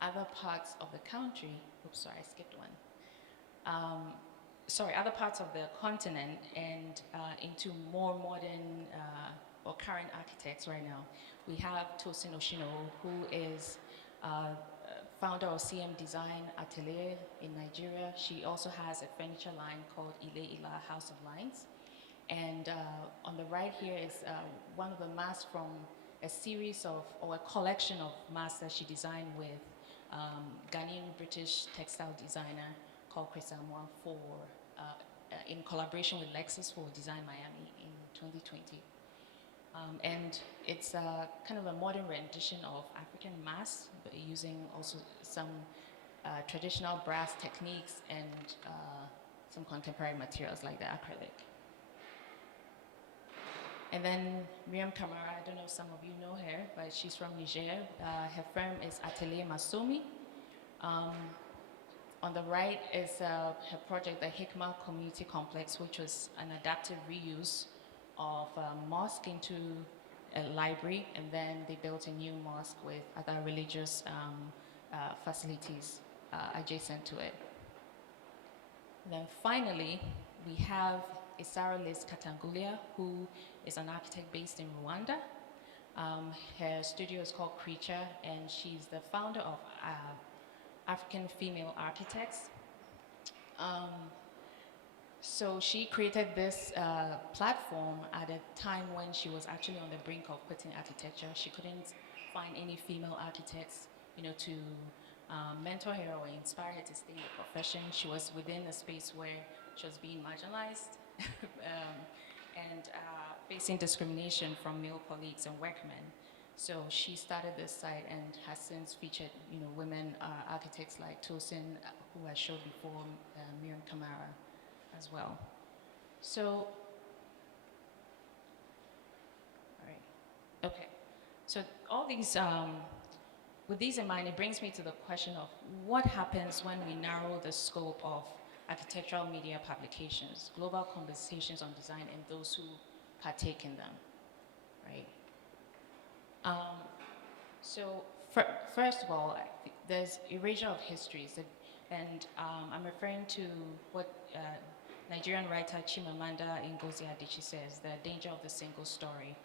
other parts of the country, oops, sorry, I skipped one. Other parts of the continent and into more modern or current architects right now. We have Tosin Oshino, who is founder of CM Design Atelier in Nigeria. She also has a furniture line called Ile Ila House of Lines. And on the right here is one of the masks from a series of, or a collection of masks that she designed with Ghanaian British textile designer called Chris Amwa for, in collaboration with Lexus for Design Miami in 2020. And it's a kind of a modern rendition of African masks, but using also some traditional brass techniques and some contemporary materials like the acrylic. And then Miriam Kamara, I don't know if some of you know her, but she's from Niger. Her firm is Atelier Masomi. On the right is her project, the Hikma Community Complex, which was an adaptive reuse of a mosque into a library, and then they built a new mosque with other religious facilities adjacent to it. And then finally, we have Isara Liz Katangulia, who is an architect based in Rwanda. Her studio is called Creature, and she's the founder of African Female Architects. So she created this platform at a time when she was actually on the brink of quitting architecture. She couldn't find any female architects, to mentor her or inspire her to stay in the profession. She was within a space where she was being marginalized and facing discrimination from male colleagues and workmen. So she started this site and has since featured, women architects like Tosin, who I showed before, Miriam Kamara as well. So, all right, okay. So all these, with these in mind, it brings me to the question of what happens when we narrow the scope of architectural media publications, global conversations on design, and those who partake in them, right? So first of all, there's erasure of histories, and I'm referring to what Nigerian writer Chimamanda Ngozi Adichie says, the danger of the single story.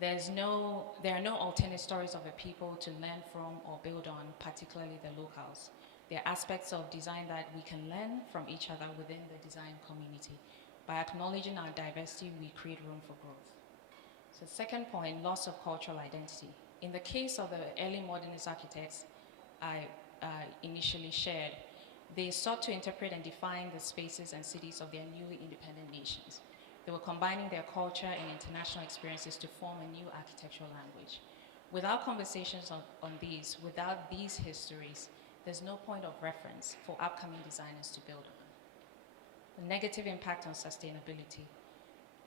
There are no alternate stories of the people to learn from or build on, particularly the locals. There are aspects of design that we can learn from each other within the design community. By acknowledging our diversity, we create room for growth. So second point, loss of cultural identity. In the case of the early modernist architects I initially shared, they sought to interpret and define the spaces and cities of their newly independent nations. They were combining their culture and international experiences to form a new architectural language. Without conversations on these, without these histories, there's no point of reference for upcoming designers to build on. The negative impact on sustainability.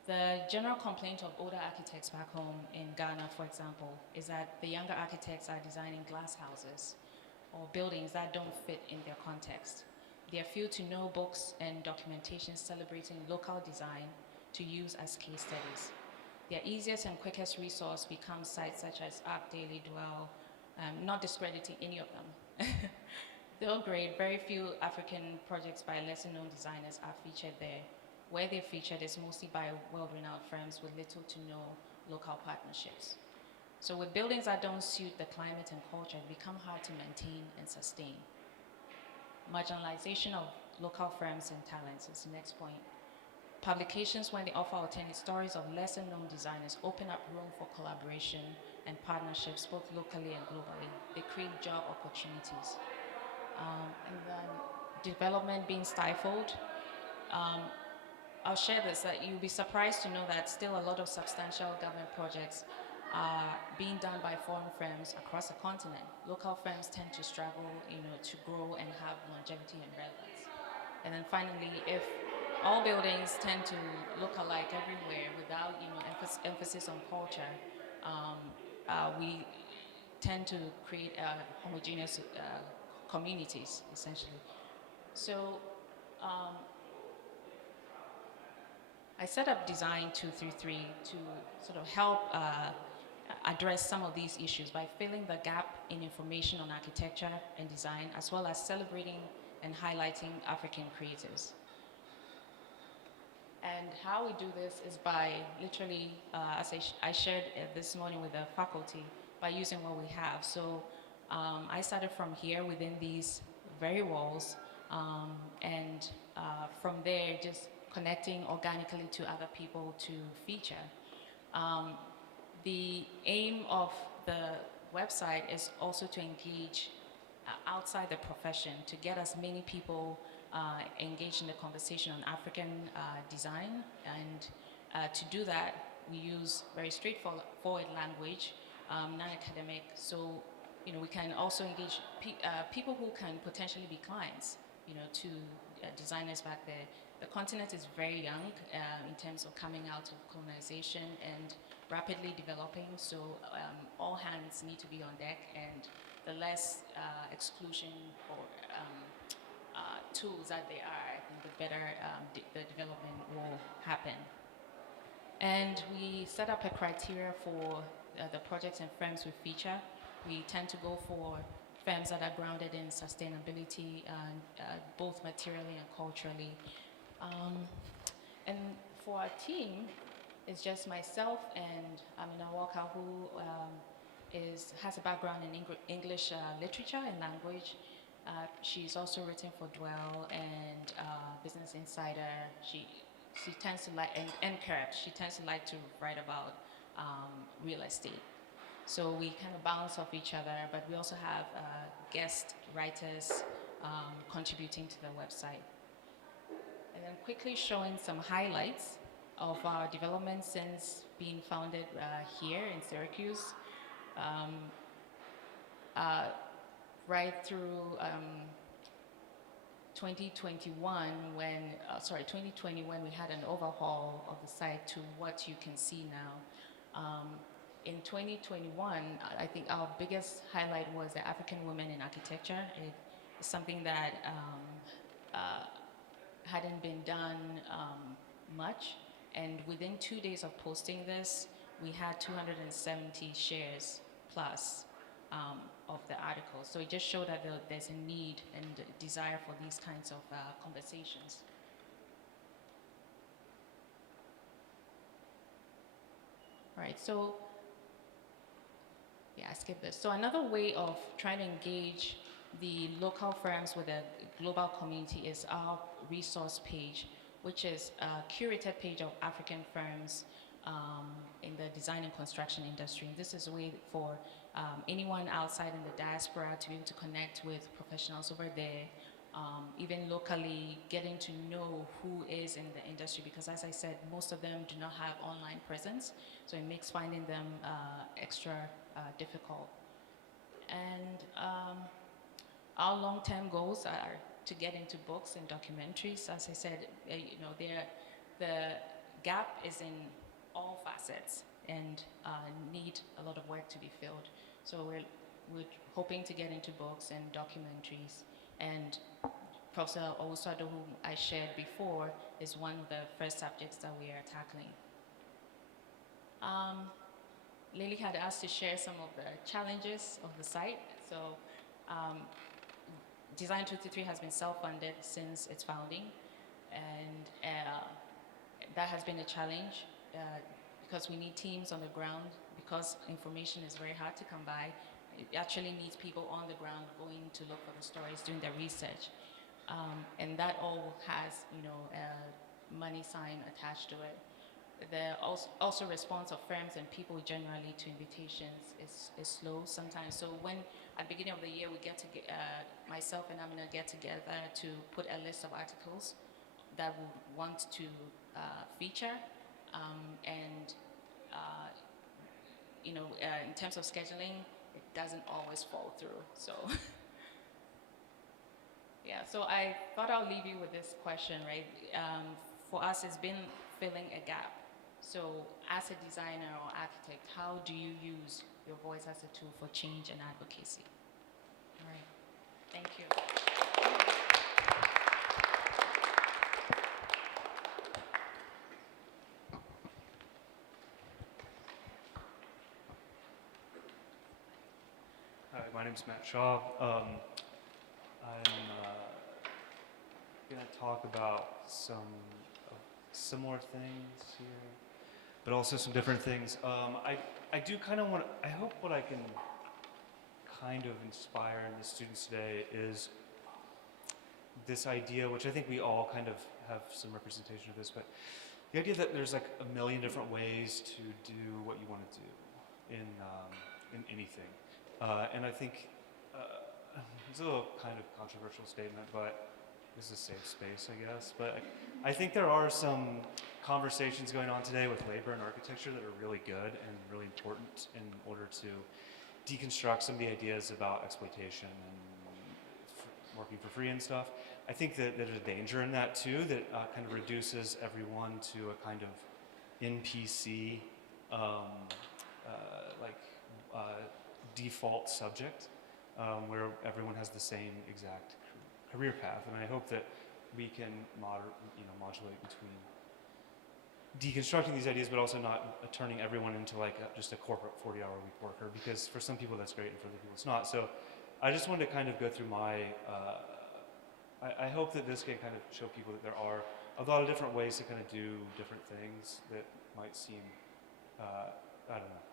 The general complaint of older architects back home in Ghana, for example, is that the younger architects are designing glass houses or buildings that don't fit in their context. There are few to no books and documentation celebrating local design to use as case studies. Their easiest and quickest resource becomes sites such as Arc Daily Dwell, not discrediting any of them. Though great, very few African projects by lesser known designers are featured there. Where they're featured is mostly by world-renowned firms with little to no local partnerships. So with buildings that don't suit the climate and culture, it becomes hard to maintain and sustain. Marginalization of local firms and talents is the next point. Publications, when they offer alternate stories of lesser known designers, open up room for collaboration and partnerships both locally and globally. They create job opportunities. And then development being stifled. I'll share this, that you'll be surprised to know that still a lot of substantial government projects are being done by foreign firms across the continent. Local firms tend to struggle, to grow and have longevity and relevance. And then finally, if all buildings tend to look alike everywhere without, emphasis on culture, we tend to create homogeneous communities, essentially. So I set up Design 233 to sort of help address some of these issues by filling the gap in information on architecture and design, as well as celebrating and highlighting African creators. And how we do this is by literally, as I shared this morning with the faculty, by using what we have. So I started from here within these very walls, and from there just connecting organically to other people to feature. The aim of the website is also to engage outside the profession, to get as many people engaged in the conversation on African design. And to do that, we use very straightforward language, non-academic, so we can also engage people who can potentially be clients, to designers back there. The continent is very young in terms of coming out of colonization and rapidly developing, so all hands need to be on deck, and the less exclusion or tools that there are, I think the better the development will happen. And we set up a criteria for the projects and firms we feature. We tend to go for firms that are grounded in sustainability, both materially and culturally. And for our team, it's just myself and Amina Walker, who has a background in English literature and language. She's also written for Dwell and Business Insider. She tends to like, and Curb, she tends to like to write about real estate. So we kind of bounce off each other, but we also have guest writers contributing to the website. And then quickly showing some highlights of our development since being founded here in Syracuse. Right through 2021 when we had an overhaul of the site to what you can see now. In 2021, I think our biggest highlight was the African women in architecture. It is something that hadn't been done much, and within 2 days of posting this, we had 270 shares plus of the article. So it just showed that there's a need and a desire for these kinds of conversations. Right, so I skipped this. So another way of trying to engage the local firms with the global community is our resource page, which is a curated page of African firms in the design and construction industry. And this is a way for anyone outside in the diaspora to be able to connect with professionals over there, even locally getting to know who is in the industry, because as I said, most of them do not have online presence, so it makes finding them extra difficult. And our long-term goals are to get into books and documentaries. As I said, the gap is in all facets and need a lot of work to be filled. So we're hoping to get into books and documentaries. And Professor Owusu-Addo, whom I shared before, is one of the first subjects that we are tackling. Lily had asked to share some of the challenges of the site. So Design 223 has been self-funded since its founding, and that has been a challenge because we need teams on the ground, because information is very hard to come by. It actually needs people on the ground going to look for the stories, doing the research. And that all has, a money sign attached to it. The also response of firms and people generally to invitations is slow sometimes. So when at the beginning of the year we myself and Amina get together to put a list of articles that we want to feature, and in terms of scheduling, it doesn't always fall through. So yeah, so I thought I'll leave you with this question, right? For us, it's been filling a gap. So as a designer or architect, how do you use your voice as a tool for change and advocacy? All right, thank you. Hi, my name is Matt Shaw. I'm going to talk about some similar things here, but also some different things. I do kind of want to, I hope what I can kind of inspire in the students today is this idea, which I think we all kind of have some representation of this, but the idea that there's like a million different ways to do what you want to do in anything. And I think it's a little kind of controversial statement, but this is a safe space, I guess. But I think there are some conversations going on today with labor and architecture that are really good and really important in order to deconstruct some of the ideas about exploitation and working for free and stuff. I think that there's a danger in that too, that kind of reduces everyone to a kind of NPC default subject where everyone has the same exact career path. And I hope that we can modulate between deconstructing these ideas, but also not turning everyone into like just a corporate 40-hour-a-week worker, because for some people that's great and for other people it's not. So I just wanted to kind of go through my, I hope that this can kind of show people that there are a lot of different ways to kind of do different things that might seem, I don't know.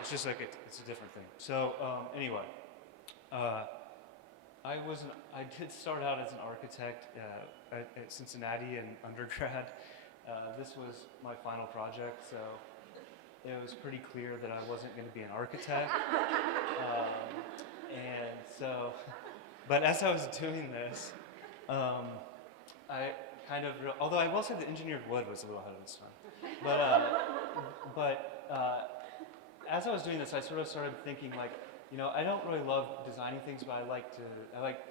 It's just like it's a different thing. So anyway, I did start out as an architect at Cincinnati in undergrad. This was my final project, so it was pretty clear that I wasn't going to be an architect. And so, but as I was doing this, I kind of, although I will say the engineered wood was a little ahead of its time. But as I was doing this, I sort of started thinking like, I don't really love designing things, but I like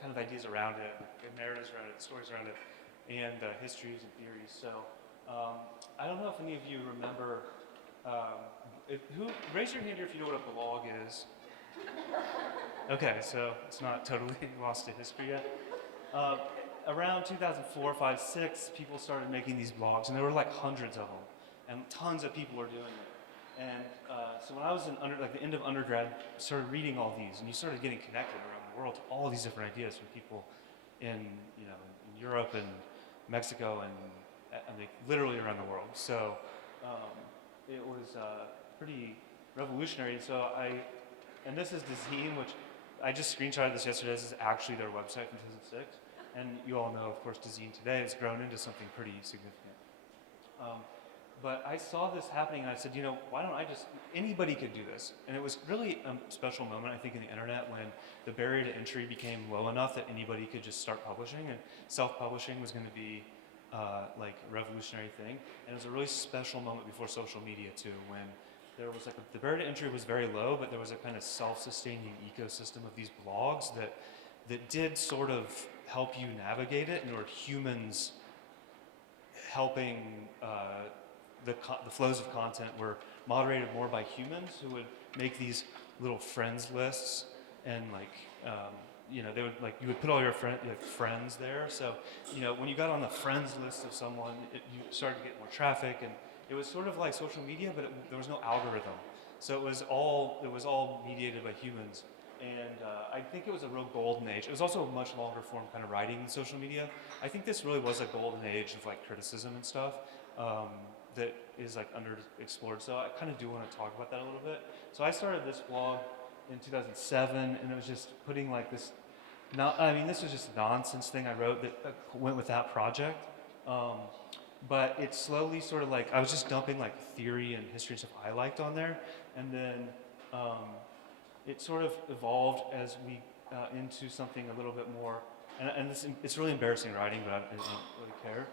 kind of ideas around it, narratives around it, stories around it, and histories and theories. So I don't know if any of you remember, raise your hand here if you know what a blog is. Okay, so it's not totally lost to history yet. Around 2004, 5, 6, people started making these blogs, and there were like hundreds of them, and tons of people were doing it. And so when I was in the end of undergrad, started reading all these, and you started getting connected around the world to all these different ideas from people in in Europe and Mexico and literally around the world. So it was pretty revolutionary. So and this is Dezeen, which I just screenshotted this yesterday. This is actually their website from 2006. And you all know, of course, Dezeen today has grown into something pretty significant. But I saw this happening and I said, why don't anybody could do this. And it was really a special moment, I think, in the internet when the barrier to entry became low enough that anybody could just start publishing, and self-publishing was going to be like a revolutionary thing. And it was a really special moment before social media too, when there was like the barrier to entry was very low, but there was a kind of self-sustaining ecosystem of these blogs that did sort of help you navigate it, and there were humans helping the flows of content were moderated more by humans who would make these little friends lists, and they would you would put all your friends there. So when you got on the friends list of someone, you started to get more traffic, and it was sort of like social media, but there was no algorithm. So it was all mediated by humans. And I think it was a real golden age. It was also a much longer form kind of writing than social media. I think this really was a golden age of like criticism and stuff that is like underexplored. So I kind of do want to talk about that a little bit. So I started this blog in 2007, and it was just putting like this. This was just a nonsense thing I wrote that went with that project. But it slowly sort of I was just dumping like theory and history and stuff I liked on there, and then it sort of evolved as we into something a little bit more, and it's really embarrassing writing, but I don't really care.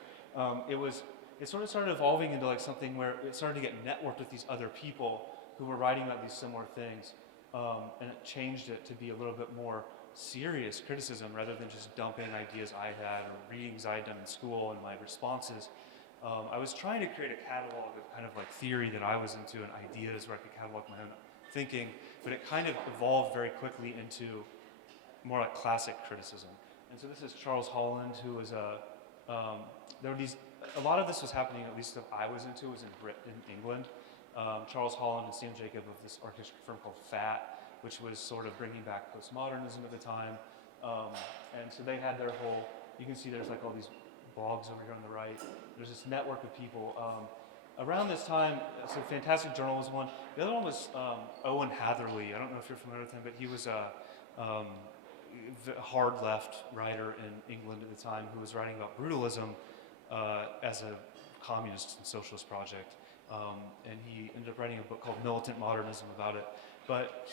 It sort of started evolving into like something where it started to get networked with these other people who were writing about these similar things, and it changed it to be a little bit more serious criticism rather than just dumping ideas I had or readings I had done in school and my responses. I was trying to create a catalog of kind of like theory that I was into and ideas where I could catalog my own thinking, but it kind of evolved very quickly into more like classic criticism. And so this is Charles Holland, who was a lot of this was happening, at least that I was into, was in England. Charles Holland and Sam Jacob of this architecture firm called FAT, which was sort of bringing back postmodernism at the time. And so they had their whole, you can see there's like all these blogs over here on the right. There's this network of people. Around this time, so Fantastic Journal was one. The other one was Owen Hatherley. I don't know if you're familiar with him, but he was a hard left writer in England at the time who was writing about brutalism as a communist and socialist project. And he ended up writing a book called Militant Modernism about it. But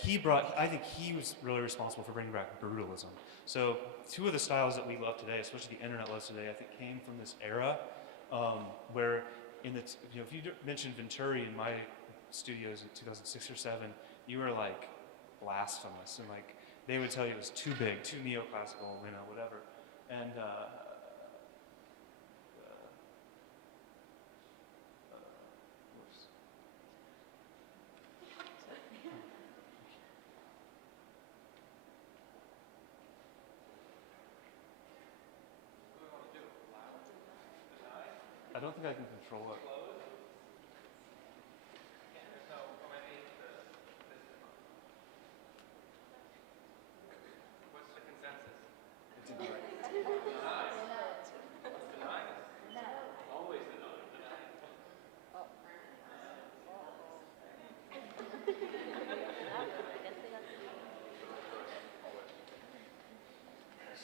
I think he was really responsible for bringing back brutalism. So two of the styles that we love today, especially the internet loves today, I think came from this era where if you mentioned Venturi in my studios in 2006 or 7, you were like blasphemous, and like they would tell you it was too big, too neoclassical, whatever. And I don't think I can control it.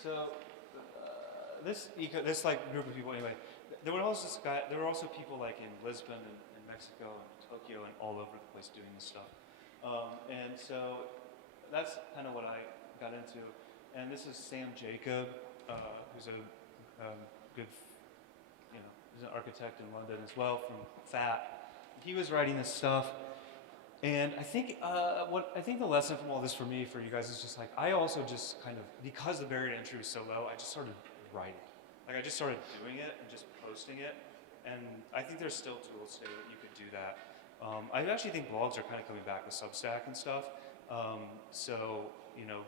So this like group of people anyway. There were also people like in Lisbon and Mexico and Tokyo and all over the place doing this stuff. And so that's kind of what I got into. And this is Sam Jacob, who's a good, he's an architect in London as well from FAT. He was writing this stuff. And I think the lesson from all this for you guys is just like, I also just kind of, because the barrier to entry was so low, I just started writing. Like I just started doing it and just posting it. And I think there's still tools today that you could do that. I actually think blogs are kind of coming back with Substack and stuff. So,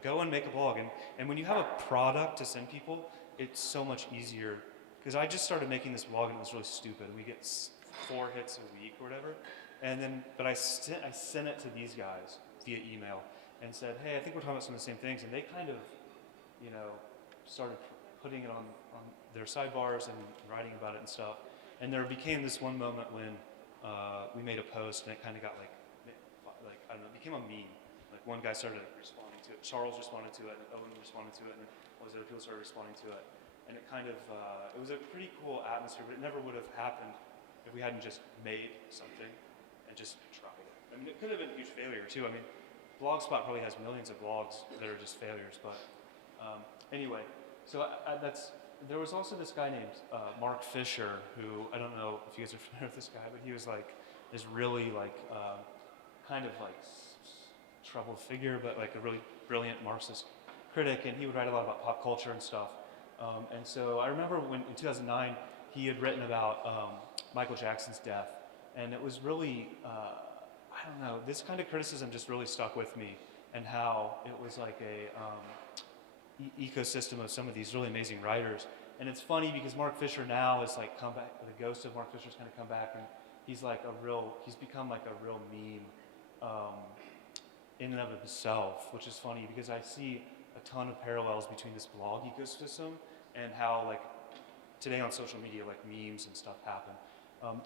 go and make a blog. And when you have a product to send people, it's so much easier. Because I just started making this blog and it was really stupid. We get 4 hits a week or whatever. But I sent it to these guys via email and said, hey, I think we're talking about some of the same things. And they kind of, started putting it on their sidebars and writing about it and stuff. And there became this one moment when we made a post and it kind of got like, I don't know, it became a meme. Like one guy started responding to it, Charles responded to it, and Owen responded to it, and all these other people started responding to it. And it kind of, it was a pretty cool atmosphere, but it never would have happened if we hadn't just made something and just tried it. I mean, it could have been a huge failure too. I mean, Blogspot probably has millions of blogs that are just failures, but anyway, so there was also this guy named Mark Fisher, who, I don't know if you guys are familiar with this guy, but he was like this really like, kind of like troubled figure, but like a really brilliant Marxist critic, and he would write a lot about pop culture and stuff. And so I remember when in 2009, he had written about Michael Jackson's death, and it was really, I don't know, this kind of criticism just really stuck with me, and how it was like a ecosystem of some of these really amazing writers. And it's funny because Mark Fisher now is like come back, the ghost of Mark Fisher's kind of come back, and he's become like a real meme in and of himself, which is funny because I see a ton of parallels between this blog ecosystem and how like today on social media like memes and stuff happen.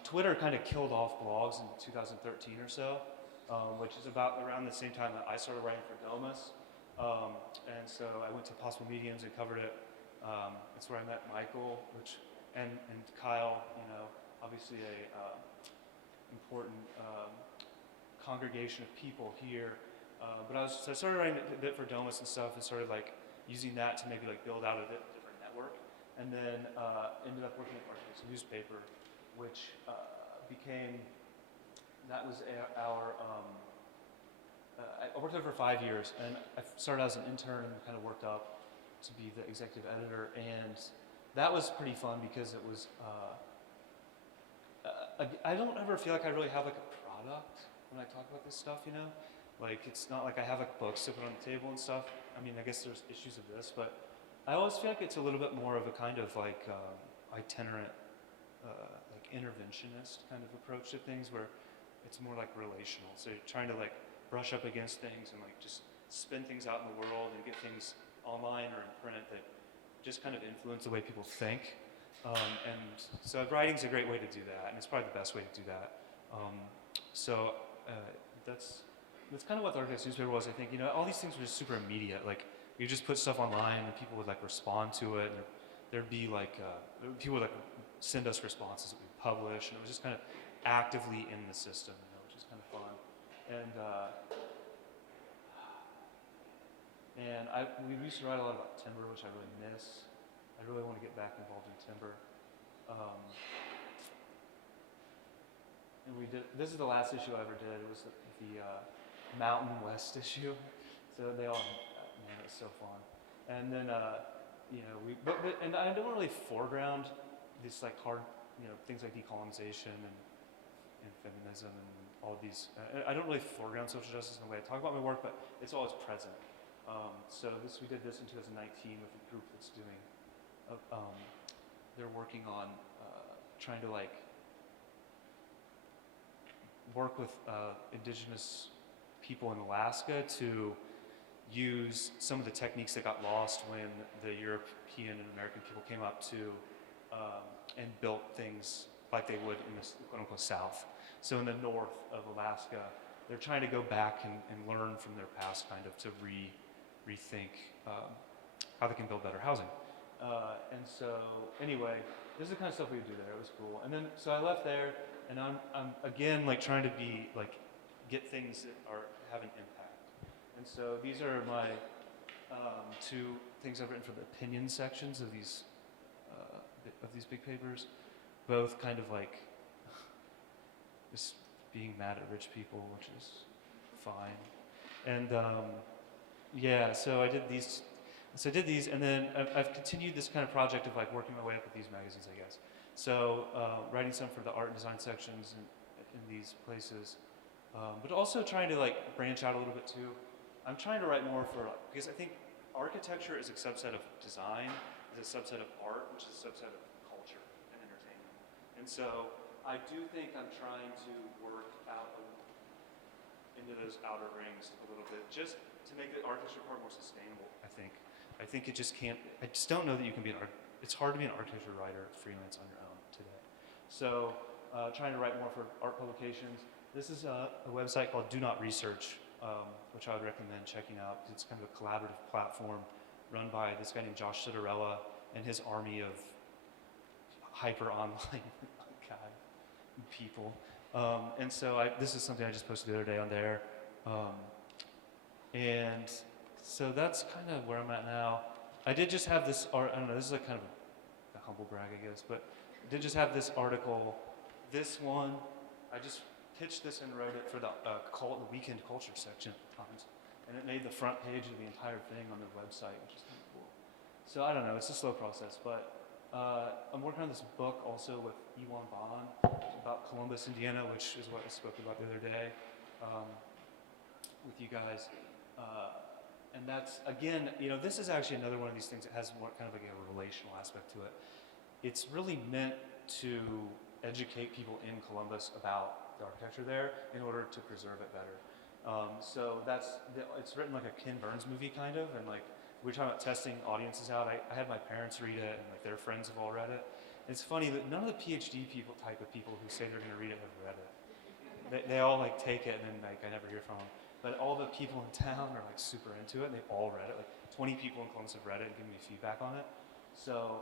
Twitter kind of killed off blogs in 2013 or so, which is about around the same time that I started writing for Domus. And so I went to Possible Mediums and covered it. That's where I met Michael, and Kyle, obviously a important congregation of people here. But I started writing a bit for Domus and stuff, and started like using that to maybe like build out a different network. And then ended up working at Architects newspaper, which that was our, I worked there for 5 years, and I started as an intern and kind of worked up to be the executive editor, and that was pretty fun because it was, I don't ever feel like I really have like a product when I talk about this stuff, Like, it's not like I have like books to put on the table and stuff. I mean, I guess there's issues of this, but I always feel like it's a little bit more of a kind of like itinerant, like interventionist kind of approach to things, where it's more like relational. So you're trying to like brush up against things and like just spin things out in the world and get things online or in print that just kind of influence the way people think. And so writing's a great way to do that, and it's probably the best way to do that. That's kind of what the Architects newspaper was, I think. All these things were just super immediate. Like, you just put stuff online and people would like respond to it, and there'd be like, people would like send us responses that we publish, and it was just kind of actively in the system, which is kind of fun. And And we used to write a lot about timber, which I really miss. I really want to get back involved in timber. And this is the last issue I ever did. It was the Mountain West issue. So they all, man, it was so fun. And then, and I don't really foreground these like hard, things like decolonization and feminism and all of these. I don't really foreground social justice in the way I talk about my work, but it's always present. So we did this in 2019 with a group that's doing, they're working on trying to like work with indigenous people in Alaska to use some of the techniques that got lost when the European and American people came up to and built things like they would in the quote-unquote South. So in the north of Alaska, they're trying to go back and learn from their past kind of to rethink how they can build better housing. And so anyway, this is the kind of stuff we would do there. It was cool. And then, so I left there, and I'm again like trying to be like, get things that have an impact. And so these are my two things I've written for the opinion sections of these big papers, both kind of like just being mad at rich people, which is fine. And yeah, so I did these. So I did these, and then I've continued this kind of project of like working my way up with these magazines, I guess. So writing some for the art and design sections in these places, but also trying to like branch out a little bit too. I'm trying to write more because I think architecture is a subset of design, is a subset of art, which is a subset of culture and entertainment. And so I do think I'm trying to work out into those outer rings a little bit, just to make the architecture part more sustainable, I think. I think it just can't, I just don't know that you can be it's hard to be an architecture writer freelance on your own today. So trying to write more for art publications. This is a website called Do Not Research, which I would recommend checking out. It's kind of a collaborative platform run by this guy named Josh Citarella and his army of hyper online people. And so this is something I just posted the other day on there. And so that's kind of where I'm at now. I did just have this art, I don't know, this is like kind of a humble brag, I guess, but I did just have this article. This one, I just pitched this and wrote it for the weekend culture section at Times. And it made the front page of the entire thing on their website, which is kind of cool. So I don't know, it's a slow process, but I'm working on this book also with Iwan Bond about Columbus, Indiana, which is what I spoke about the other day with you guys. And that's, again, this is actually another one of these things that has more kind of like a relational aspect to it. It's really meant to educate people in Columbus about the architecture there in order to preserve it better. So it's written like a Ken Burns movie kind of, and like we were talking about testing audiences out. I had my parents read it, and like their friends have all read it. And it's funny that none of the PhD type of people who say they're going to read it have read it. They all like take it, and then like I never hear from them. But all the people in town are like super into it, and they've all read it. Like 20 people in Columbus have read it and given me feedback on it. So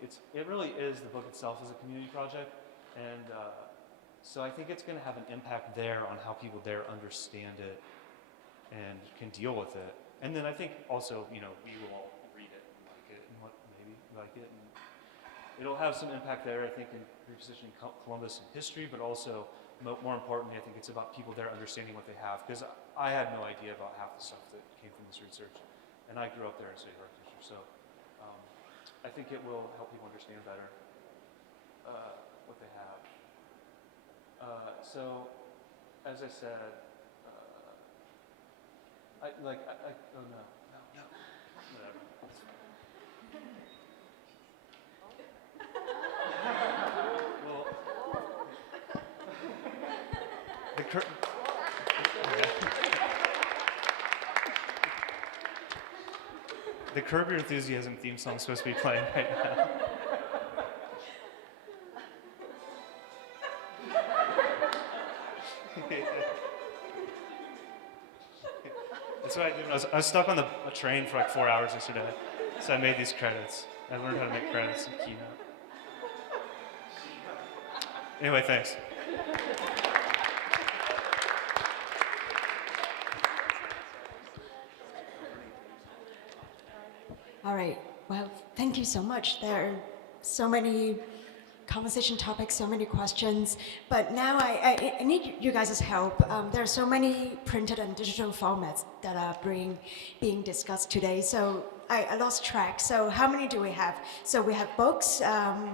it really is, the book itself is a community project, and so I think it's going to have an impact there on how people there understand it and can deal with it. And then I think also, we will all read it and like it, and maybe like it, and it'll have some impact there. I think in repositioning Columbus in history, but also more importantly, I think it's about people there understanding what they have, because I had no idea about half the stuff that came from this research, and I grew up there and studied architecture, so I think it will help people understand better what they have. So, as I said, oh no, whatever. Well, the Curb Your Enthusiasm theme song is supposed to be playing right now. That's what I did. I was stuck on a train for like 4 hours yesterday, so I made these credits. I learned how to make credits in Keynote. Anyway, thanks. All right. Well, thank you so much. There are so many conversation topics, so many questions. But now I need you guys' help. There are so many printed and digital formats that are being discussed today. So I lost track. So how many do we have? So we have books.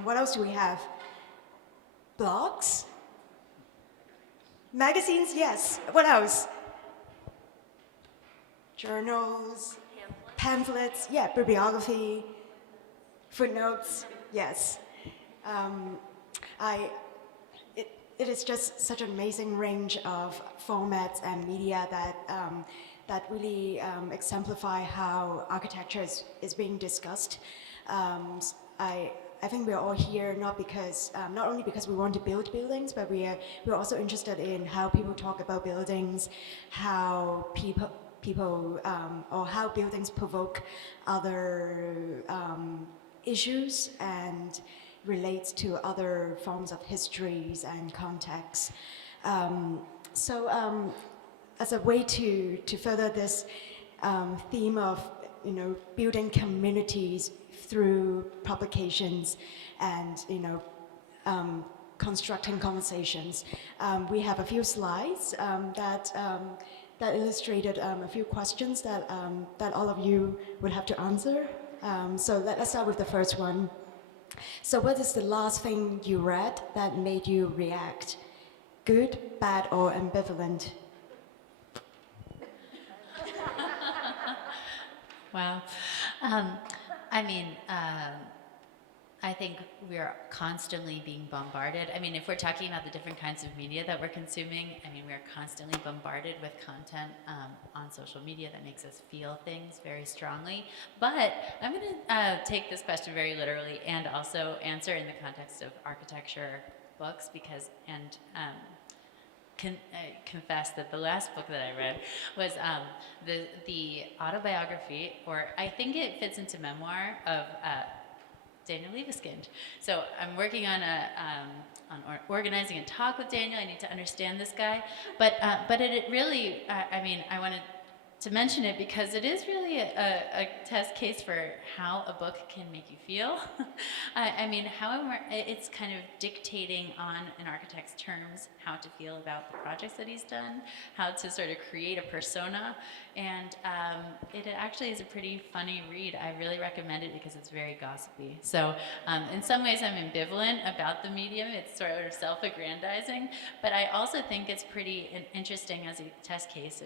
What else do we have? Blogs? Magazines? Yes. What else? Journals? Pamphlets? Yeah, bibliography. Footnotes? Yes. Um, it is just such an amazing range of formats and media that really exemplify how architecture is being discussed. I think we're all here not only because we want to build buildings, but we're also interested in how people talk about buildings, how people or how buildings provoke other issues and relates to other forms of histories and contexts. As a way to further this theme of building communities through publications and constructing conversations, we have a few slides that illustrated a few questions that all of you would have to answer. So let's start with the first one. So what is the last thing you read that made you react? Good, bad, or ambivalent? Wow. I think we're constantly being bombarded. I mean, if we're talking about the different kinds of media that we're consuming, we're constantly bombarded with content on social media that makes us feel things very strongly. But I'm going to take this question very literally and also answer in the context of architecture books confess that the last book that I read was the autobiography, or I think it fits into memoir, of Daniel Liebeskind. So I'm working on organizing a talk with Daniel. I need to understand this guy, but it really, I wanted to mention it because it is really a test case for how a book can make you feel. It's kind of dictating on an architect's terms how to feel about the projects that he's done, how to sort of create a persona, and it actually is a pretty funny read. I really recommend it because it's very gossipy. So in some ways I'm ambivalent about the medium. It's sort of self-aggrandizing, but I also think it's pretty interesting as a test case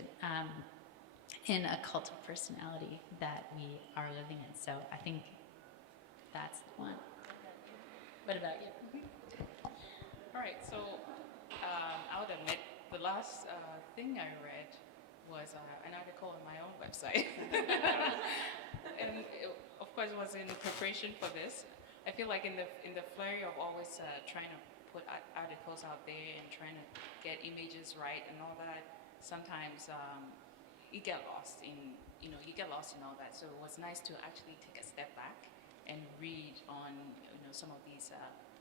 in a cult of personality that we are living in. So I think that's the one. What about you? All right, so I would admit the last thing I read was an article on my own website. And of course it was in preparation for this. I feel like in the flurry of always trying to put articles out there and trying to get images right and all that, sometimes you get lost in all that. So it was nice to actually take a step back and read on some of these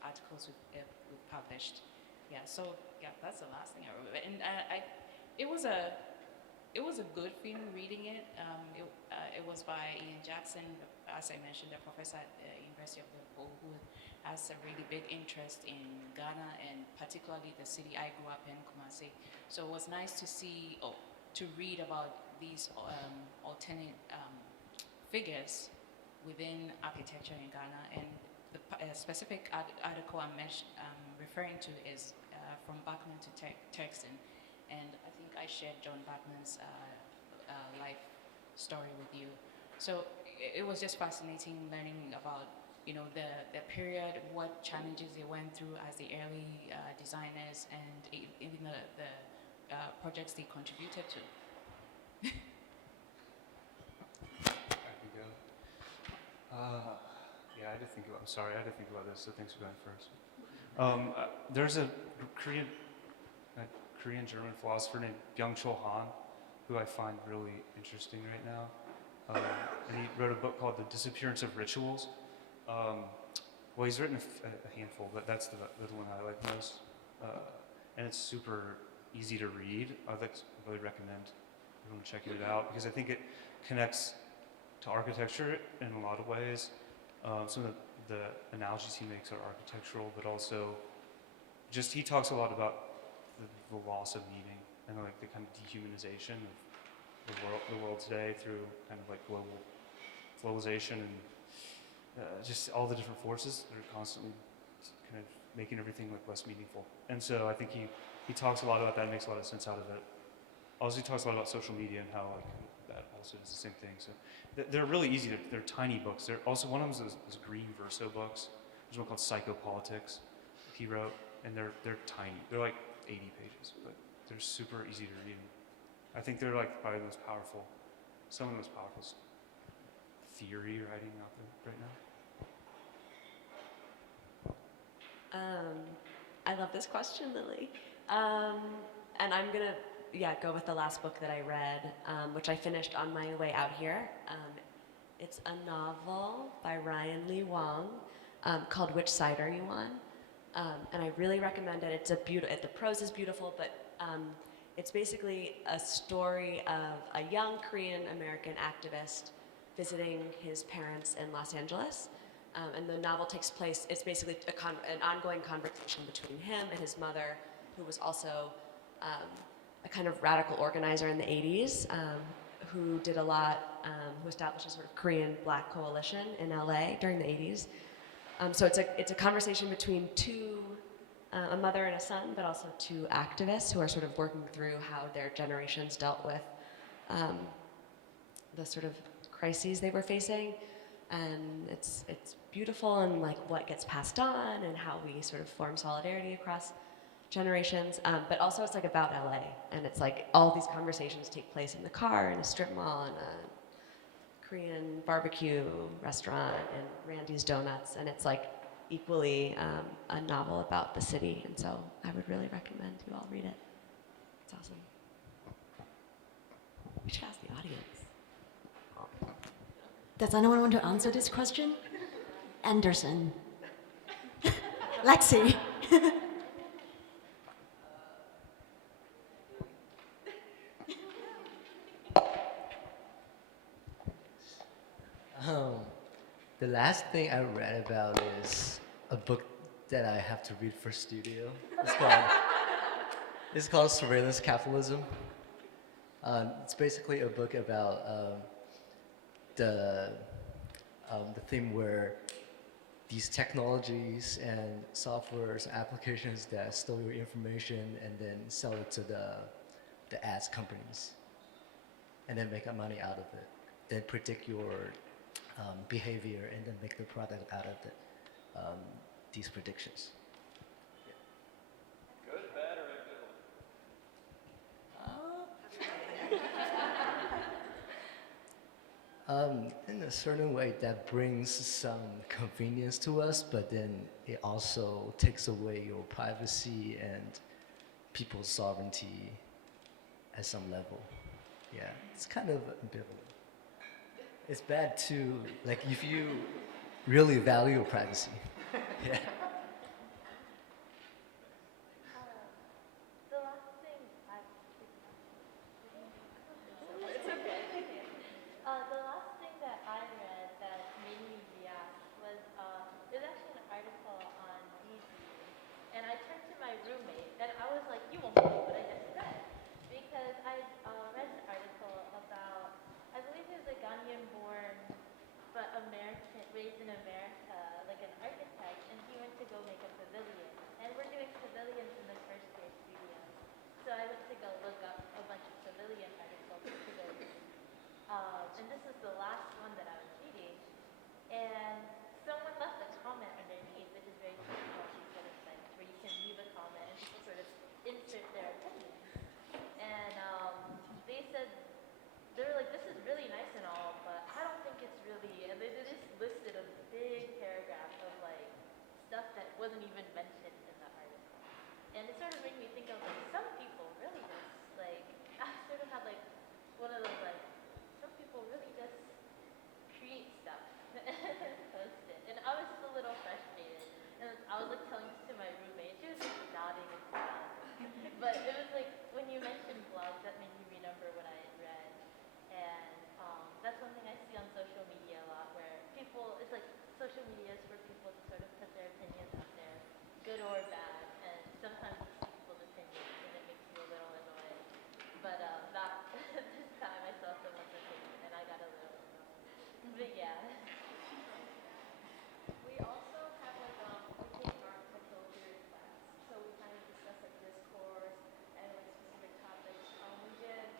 articles we've published. Yeah, so yeah, that's the last thing I wrote. And it was a good feeling reading it. It was by Ian Jackson, as I mentioned, a professor at the University of Liverpool, who has a really big interest in Ghana and particularly the city I grew up in, Kumasi. So it was nice to read about these alternate figures within architecture in Ghana. And the specific article I'm referring to is from Bachman to Turkson. And I think I shared John Bachman's life story with you. So it was just fascinating learning about the period, what challenges they went through as the early designers, and even the projects they contributed to. Yeah, I had to think about. I'm sorry, I had to think about this. So thanks for going first. There's a Korean-German philosopher named Byung-Chul Han, who I find really interesting right now. And he wrote a book called The Disappearance of Rituals. Well, he's written a handful, but that's the one I like most. And it's super easy to read. I'd really recommend everyone checking it out because I think it connects to architecture in a lot of ways. Some of the analogies he makes are architectural, but also just he talks a lot about the loss of meaning and like the kind of dehumanization of the world today through kind of like globalization and just all the different forces that are constantly kind of making everything like less meaningful. And so I think he talks a lot about that and makes a lot of sense out of it. Also, he talks a lot about social media and how like that also is the same thing. So they're really easy. They're tiny books. They're also one of them is green verso books. There's one called Psychopolitics that he wrote, and they're tiny. They're like 80 pages, but they're super easy to read. I think they're like probably the most powerful, some of the most powerful theory writing out there right now. I love this question, Lily. And I'm gonna, go with the last book that I read, which I finished on my way out here. It's a novel by Ryan Lee Wong called Which Side Are You On? And I really recommend it. It's the prose is beautiful, but it's basically a story of a young Korean American activist visiting his parents in Los Angeles. And the novel takes place, it's basically an ongoing conversation between him and his mother, who was also a kind of radical organizer in the 80s, who did a lot, who established a sort of Korean Black coalition in LA during the 80s. So it's a conversation between a mother and a son, but also two activists who are sort of working through how their generations dealt with the sort of crises they were facing. And it's beautiful and like what gets passed on and how we sort of form solidarity across generations. But also it's like about LA, and it's like all these conversations take place in the car, in a strip mall, in a Korean barbecue restaurant, and Randy's Donuts, and it's like equally a novel about the city. And so I would really recommend you all read it. It's awesome. We should ask the audience. Does anyone want to answer this question? Anderson. Lexi. The last thing I read about is a book that I have to read for studio. It's called Surveillance Capitalism. It's basically a book about the theme where these technologies and softwares and applications that store your information and then sell it to the ads companies and then make money out of it, then predict your behavior and then make the product out of these predictions. Good, bad, or In a certain way, that brings some convenience to us, but then it also takes away your privacy and people's sovereignty at some level. Yeah, it's kind of ambivalent. It's bad too, like if you really value your privacy. Yeah. The last thing I the last thing that I read that made me react was it was actually an article on DZ, and I turned to my roommate and I was like, "You won't believe what I just read," because I read an article about, I believe he was a Ghanaian-born but American, raised in America, like an architect, and he went to go make a pavilion, and we're doing pavilions in the first year studio. So I went to go look up a bunch of pavilion articles for pavilions. And this is the last one that I was reading, and someone left a comment underneath, which is very typical of these sort of sites, where you can leave a comment and people sort of insert their opinions. And they said, they were like, "This is really nice and all, but I don't think it's really," and they just listed a big paragraph of like stuff that wasn't even mentioned in the article. And it sort of made me think of like, some people really just like, I sort of had like one of those like, some people really just good or bad. And sometimes it's people's opinions, and it makes you a little annoyed. But not this time. I saw someone's opinion, and I got a little annoyed. But yeah. We also have we take an architectural theory class, so we kind of discuss like discourse and like specific topics. We did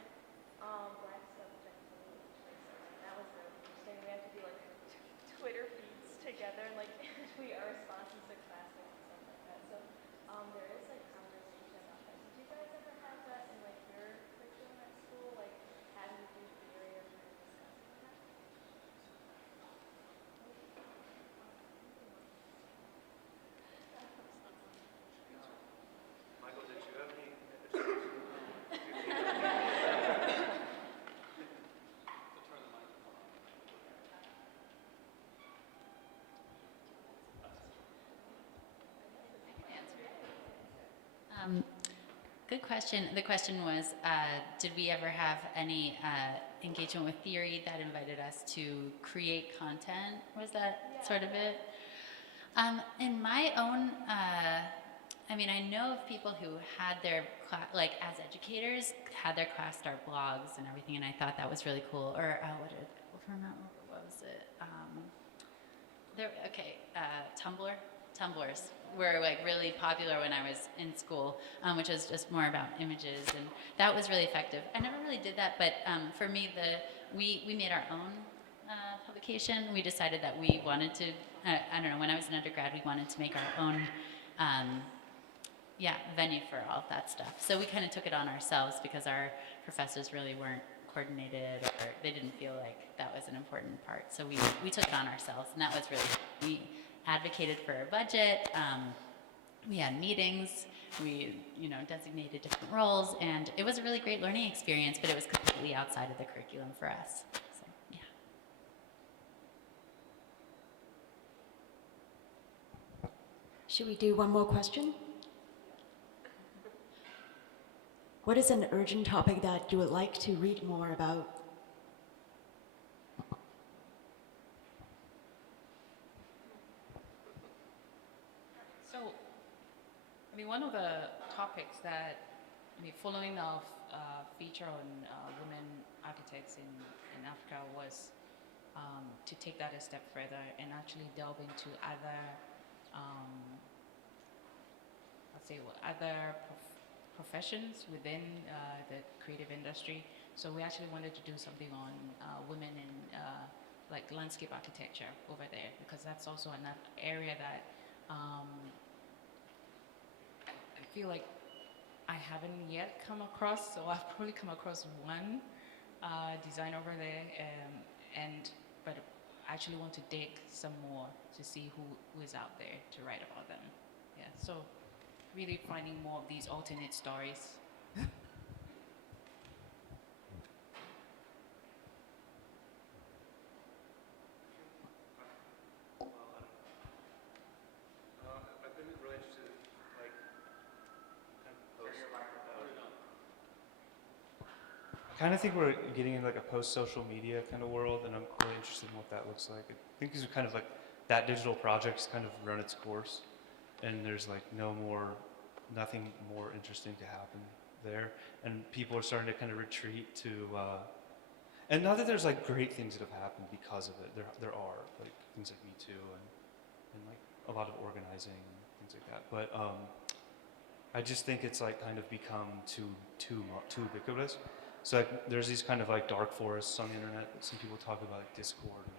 black subjectivity, and that was really interesting. We had to do like Twitter feeds together and like tweet our responses to classmates and stuff like that. So there is like conversation about that. Did you guys ever have that in like your curriculum at school, like having to do theory or kind of discussing that? Michael, did you have any? Good question. The question was, did we ever have any engagement with theory that invited us to create content? Was that sort of it? In my own, I mean, I know of people who had their, like as educators, had their class start blogs and everything, and I thought that was really cool. Or what was it? Tumblrs were like really popular when I was in school, which was just more about images, and that was really effective. I never really did that, but for me, we made our own publication. We decided that we wanted to. I don't know. When I was an undergrad, we wanted to make our own. Venue for all of that stuff. So we kind of took it on ourselves because our professors really weren't coordinated, or they didn't feel like that was an important part. So we took it on ourselves, and that was really, we advocated for a budget, we had meetings, we designated different roles, and it was a really great learning experience, but it was completely outside of the curriculum for us. So, yeah. Should we do one more question? What is an urgent topic that you would like to read more about? So, I mean, one of the topics that, following our feature on women architects in Africa was to take that a step further and actually delve into other, other professions within the creative industry. So we actually wanted to do something on women in like landscape architecture over there, because that's also another area that I feel like I haven't yet come across. So I've probably come across one design over there, but I actually want to dig some more to see who is out there to write about them. Yeah, so really finding more of these alternate stories. I've been really interested, like, I kind of think we're getting into like a post-social media kind of world, and I'm really interested in what that looks like. I think these are kind of like that digital project's kind of run its course, and there's like nothing more interesting to happen there, and people are starting to kind of retreat to. And not that there's like great things that have happened because of it. There are like things like Me Too and like a lot of organizing and things like that. But I just think it's like kind of become too ubiquitous. So like, there's these kind of like dark forests on the internet that some people talk about, like Discord and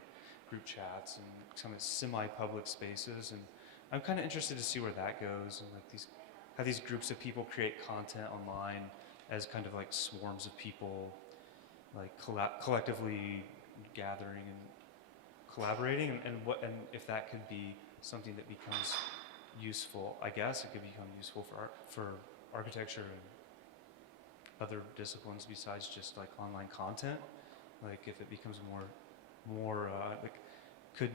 group chats and some semi-public spaces. And I'm kind of interested to see where that goes, and like how these groups of people create content online as kind of like swarms of people, like collectively gathering and collaborating, and if that could be something that becomes useful. I guess it could become useful for architecture and other disciplines besides just like online content. Like if it becomes more like, could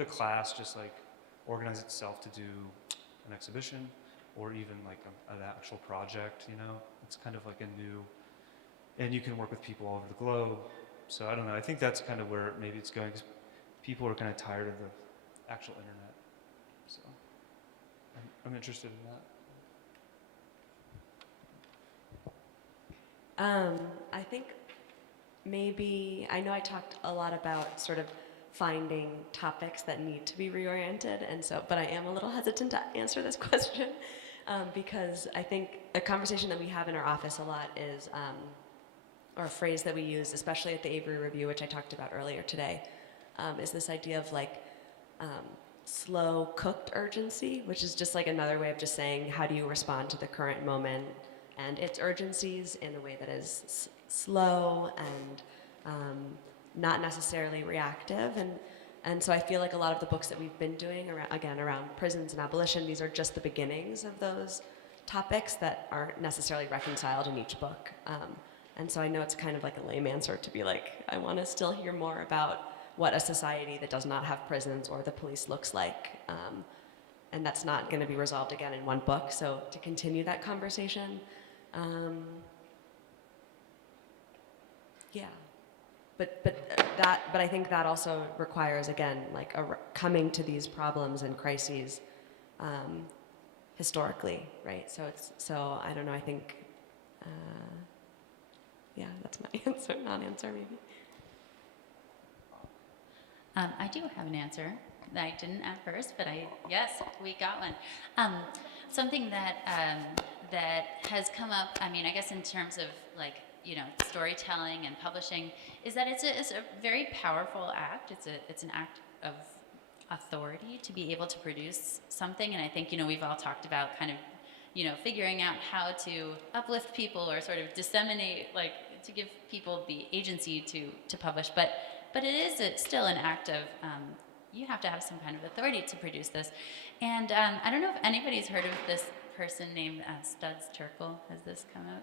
a class just like organize itself to do an exhibition, or even like an actual project? It's kind of like a new, and you can work with people all over the globe. So I don't know, I think that's kind of where maybe it's going, because people are kind of tired of the actual internet. So I'm interested in that. I think maybe, I know I talked a lot about sort of finding topics that need to be reoriented, and so, but I am a little hesitant to answer this question because I think a conversation that we have in our office a lot is, or a phrase that we use, especially at the Avery Review, which I talked about earlier today, is this idea of like slow cooked urgency, which is just like another way of just saying how do you respond to the current moment and its urgencies in a way that is slow and not necessarily reactive. And so I feel like a lot of the books that we've been doing around, again, around prisons and abolition, these are just the beginnings of those topics that aren't necessarily reconciled in each book. And so I know it's kind of like a lame answer to be like, I want to still hear more about what a society that does not have prisons or the police looks like. And that's not going to be resolved again in one book. So to continue that conversation, yeah. But I think that also requires, again, like coming to these problems and crises historically, right? So I don't know, I think, yeah, that's my answer, non-answer maybe. I do have an answer that I didn't at first, but yes, we got one. Something that that has come up, I mean, I guess in terms of like, you know, storytelling and publishing, is that it's a very powerful act. It's an act of authority to be able to produce something. And I think, you know, we've all talked about kind of, you know, figuring out how to uplift people or sort of disseminate, like to give people the agency to publish. But it is still an act of, you have to have some kind of authority to produce this. And I don't know if anybody's heard of this person named Studs Terkel. Has this come out?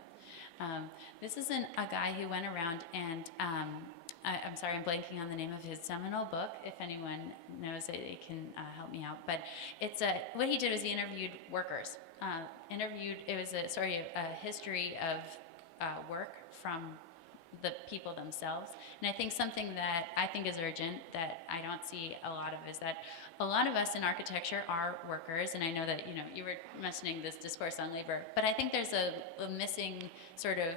This is a guy who went around and, I'm sorry, I'm blanking on the name of his seminal book. If anyone knows it, they can help me out. But it's what he did was he interviewed workers. It was a history of work from the people themselves. And I think something that I think is urgent that I don't see a lot of is that a lot of us in architecture are workers, and I know that, you know, you were mentioning this discourse on labor, but I think there's a missing sort of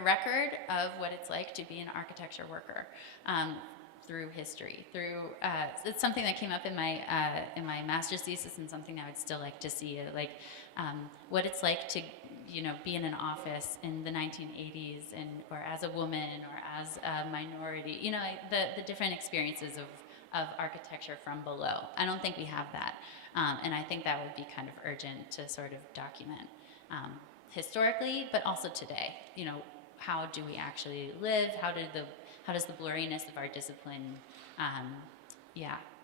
record of what it's like to be an architecture worker through history. It's something that came up in my master's thesis, and something I would still like to see, like what it's like to, you know, be in an office in the 1980s, or as a woman, or as a minority, you know, the different experiences of architecture from below. I don't think we have that. And I think that would be kind of urgent to sort of document historically, but also today. You know, how do we actually live? How does the blurriness of our discipline,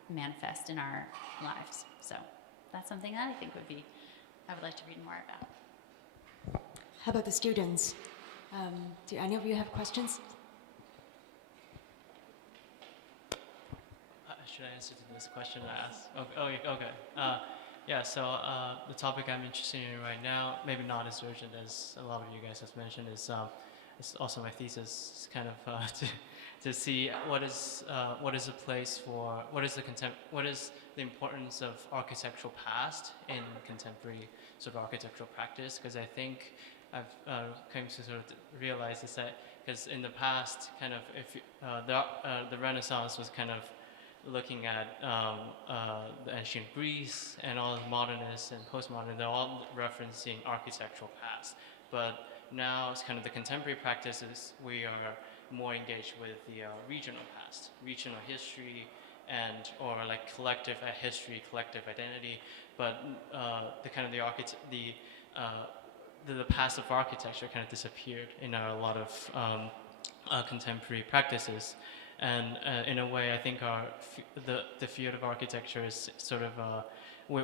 manifest in our lives? So that's something that I think I would like to read more about. How about the students? Do any of you have questions? Should I answer to this question I asked? Okay. Yeah, so the topic I'm interested in right now, maybe not as urgent as a lot of you guys have mentioned, is it's also my thesis. It's kind of to see what is the importance of architectural past in contemporary sort of architectural practice, because I think I've come to sort of realize is that because in the past, kind of the Renaissance was kind of looking at the ancient Greece, and all the modernists and postmodern, they're all referencing architectural past. But now it's kind of the contemporary practices, we are more engaged with the regional past, regional history, or like collective history, collective identity. But the past of architecture kind of disappeared in a lot of contemporary practices. And in a way, I think the field of architecture is sort of, we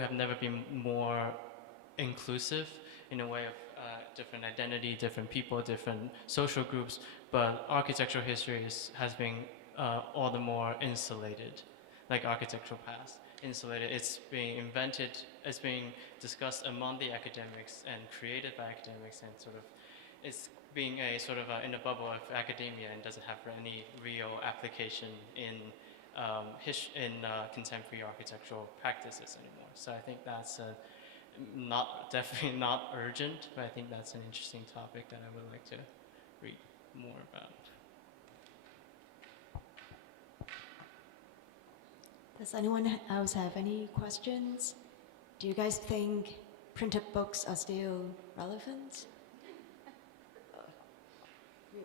have never been more inclusive in a way of different identity, different people, different social groups, but architectural history has been all the more insulated, like architectural past. Insulated, it's being invented, it's being discussed among the academics and created by academics, and sort of it's being a sort of in a bubble of academia and doesn't have any real application in contemporary architectural practices anymore. So I think that's definitely not urgent, but I think that's an interesting topic that I would like to read more about. Does anyone else have any questions? Do you guys think printed books are still relevant?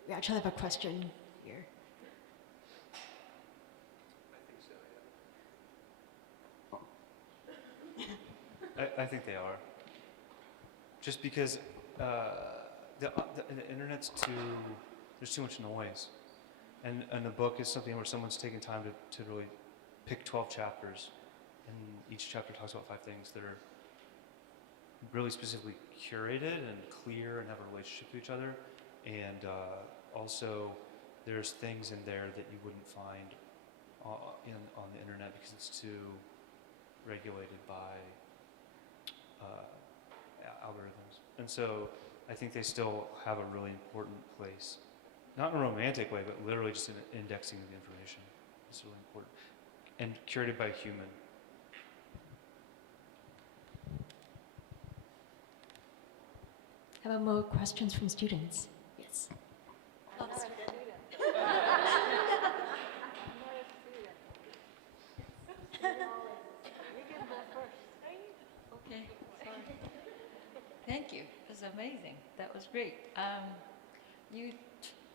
We actually have a question here. I think they are. Just because the internet's there's too much noise. And a book is something where someone's taking time to really pick 12 chapters, and each chapter talks about 5 things that are really specifically curated and clear and have a relationship to each other. And also, there's things in there that you wouldn't find on the internet because it's too regulated by algorithms. And so I think they still have a really important place. Not in a romantic way, but literally just in indexing of the information. It's really important. And curated by a human. How about more questions from students? Yes. I'm not a student. You can go first. Okay, sorry. Thank you. That's amazing. That was great.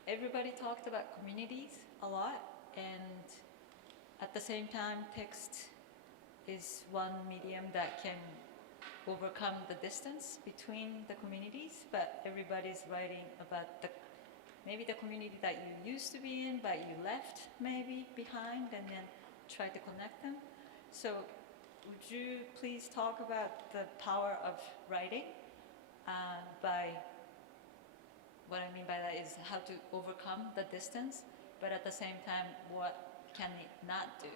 Everybody talked about communities a lot, and at the same time, text is one medium that can overcome the distance between the communities, but everybody's writing about maybe the community that you used to be in, but you left maybe behind, and then try to connect them. So would you please talk about the power of writing what I mean by that is how to overcome the distance, but at the same time, what can it not do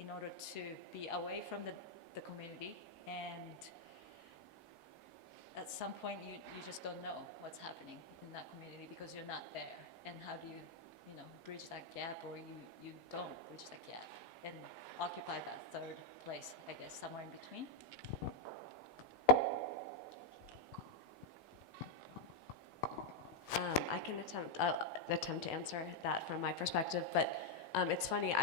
in order to be away from the community, and at some point you just don't know what's happening in that community because you're not there, and how do you bridge that gap, or you don't bridge that gap and occupy that third place, I guess, somewhere in between? I can attempt to answer that from my perspective, but it's funny.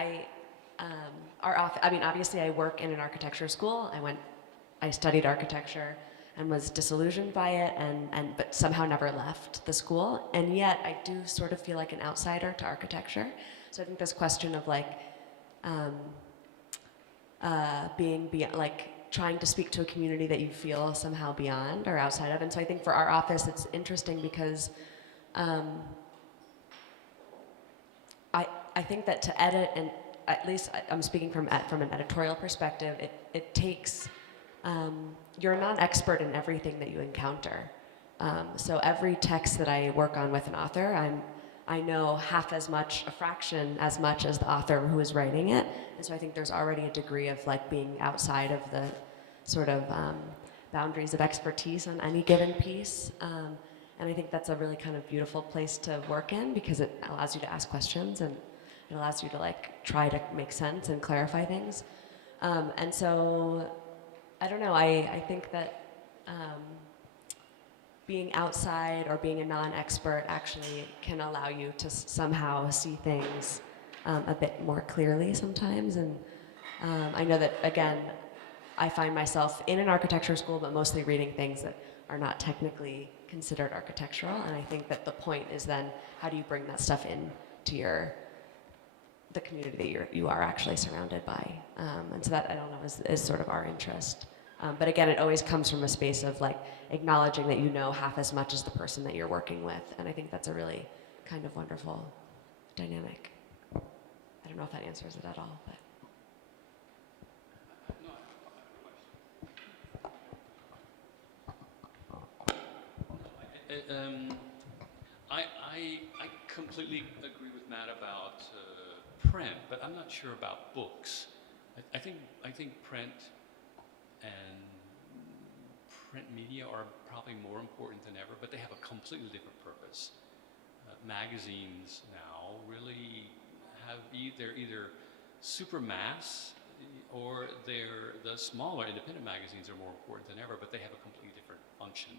Obviously, I work in an architecture school. I studied architecture and was disillusioned by it, but somehow never left the school. And yet, I do sort of feel like an outsider to architecture. So I think this question of trying to speak to a community that you feel somehow beyond or outside of. And so I think for our office, it's interesting because I think that to edit, and at least I'm speaking from an editorial perspective, it takes, you're a non-expert in everything that you encounter. So every text that I work on with an author, I know a fraction as much as the author who is writing it. And so I think there's already a degree of being outside of the sort of boundaries of expertise on any given piece. And I think that's a really kind of beautiful place to work in because it allows you to ask questions and it allows you to try to make sense and clarify things. And so, I don't know, I think that being outside or being a non-expert actually can allow you to somehow see things a bit more clearly sometimes. And I know that, again, I find myself in an architecture school, but mostly reading things that are not technically considered architectural. And I think that the point is then, how do you bring that stuff into the community that you are actually surrounded by? And so that, I don't know, is sort of our interest. But again, it always comes from a space of acknowledging that you know half as much as the person that you're working with. And I think that's a really kind of wonderful dynamic. I don't know if that answers it at all, but. I completely agree with Matt about print, but I'm not sure about books. I think print and print media are probably more important than ever, but they have a completely different purpose. Magazines now really have they're either super mass, or the smaller independent magazines are more important than ever, but they have a completely different function.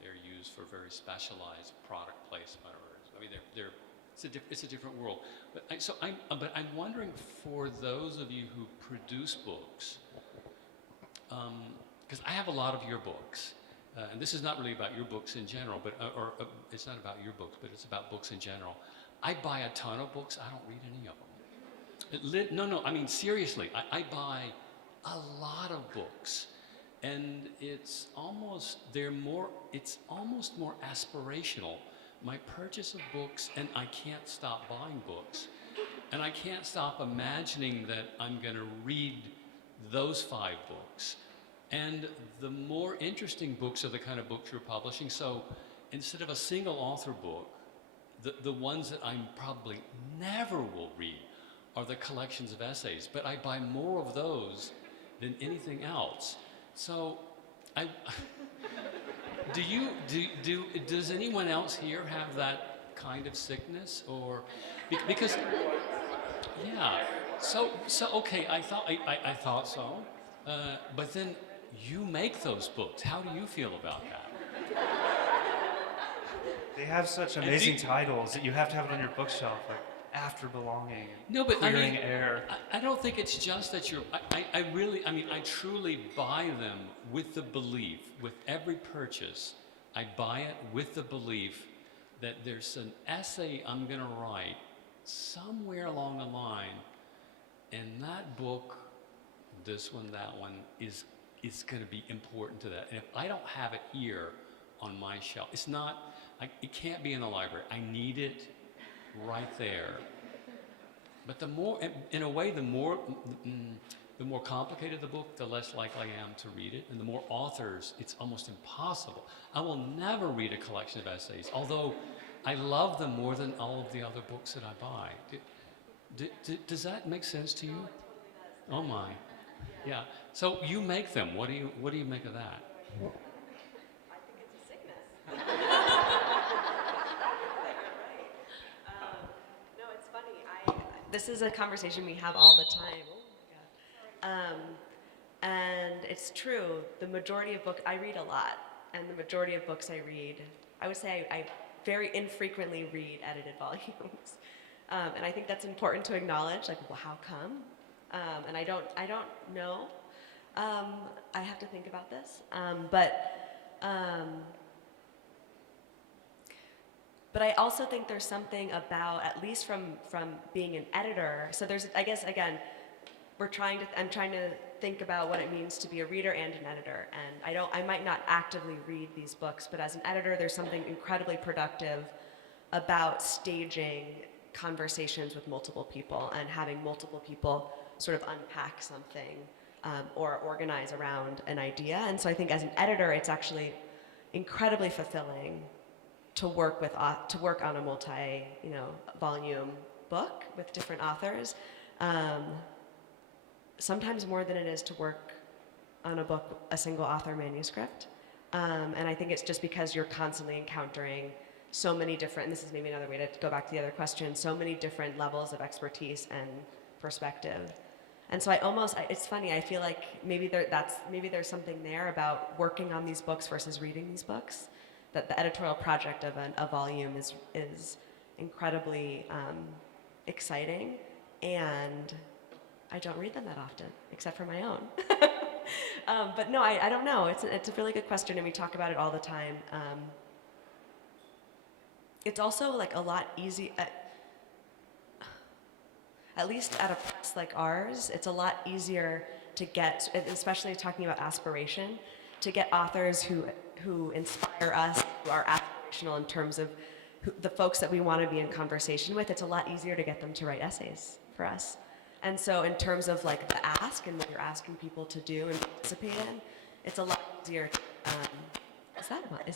They're used for very specialized product placement, or I mean, it's a different world. But I'm wondering, for those of you who produce books, because I have a lot of your books, and this is not really about your books in general, but it's not about your books, but it's about books in general. I buy a ton of books. I don't read any of them. No, I mean seriously. I buy a lot of books, and it's almost more aspirational. My purchase of books, and I can't stop buying books, and I can't stop imagining that I'm going to read those 5 books. And the more interesting books are the kind of books you're publishing. So instead of a single author book, the ones that I probably never will read are the collections of essays. But I buy more of those than anything else. So does anyone else here have that kind of sickness? Or because yeah. So okay, I thought so. But then you make those books. How do you feel about that? They have such amazing titles that you have to have it on your bookshelf, like After Belonging, No, but Clearing Air. I don't think it's just that you're. I truly buy them with the belief, with every purchase, I buy it with the belief that there's an essay I'm going to write somewhere along the line, and that book, this one, that one, is going to be important to that. And if I don't have it here on my shelf, it can't be in the library. I need it right there. But in a way, the more complicated the book, the less likely I am to read it. And the more authors, it's almost impossible. I will never read a collection of essays, although I love them more than all of the other books that I buy. Does that make sense to you? No, it totally does. Oh my. Yeah. So you make them. What do you make of that? I think it's a sickness. You're right. No, it's funny. This is a conversation we have all the time. Oh my God. And it's true. The majority of books I read a lot, and the majority of books I read, I would say I very infrequently read edited volumes. And I think that's important to acknowledge. Like, well, how come? And I don't know. I have to think about this. But I also think there's something about, at least from being an editor. So there's, I guess, again, I'm trying to think about what it means to be a reader and an editor. And I might not actively read these books, but as an editor, there's something incredibly productive about staging conversations with multiple people and having multiple people sort of unpack something or organize around an idea. And so I think as an editor, it's actually incredibly fulfilling to work on a volume book with different authors. Sometimes more than it is to work on a single author manuscript. And I think it's just because you're constantly encountering so many different, and this is maybe another way to go back to the other question, so many different levels of expertise and perspective. And so it's funny, I feel like maybe there's something there about working on these books versus reading these books, that the editorial project of a volume is incredibly exciting, and I don't read them that often, except for my own. But no, I don't know. It's a really good question, and we talk about it all the time. It's also like a lot easier, at least at a press like ours, it's a lot easier to get, especially talking about aspiration, to get authors who inspire us, who are aspirational in terms of the folks that we want to be in conversation with. It's a lot easier to get them to write essays for us. And so in terms of like the ask and what you're asking people to do and participate in, it's a lot easier. Is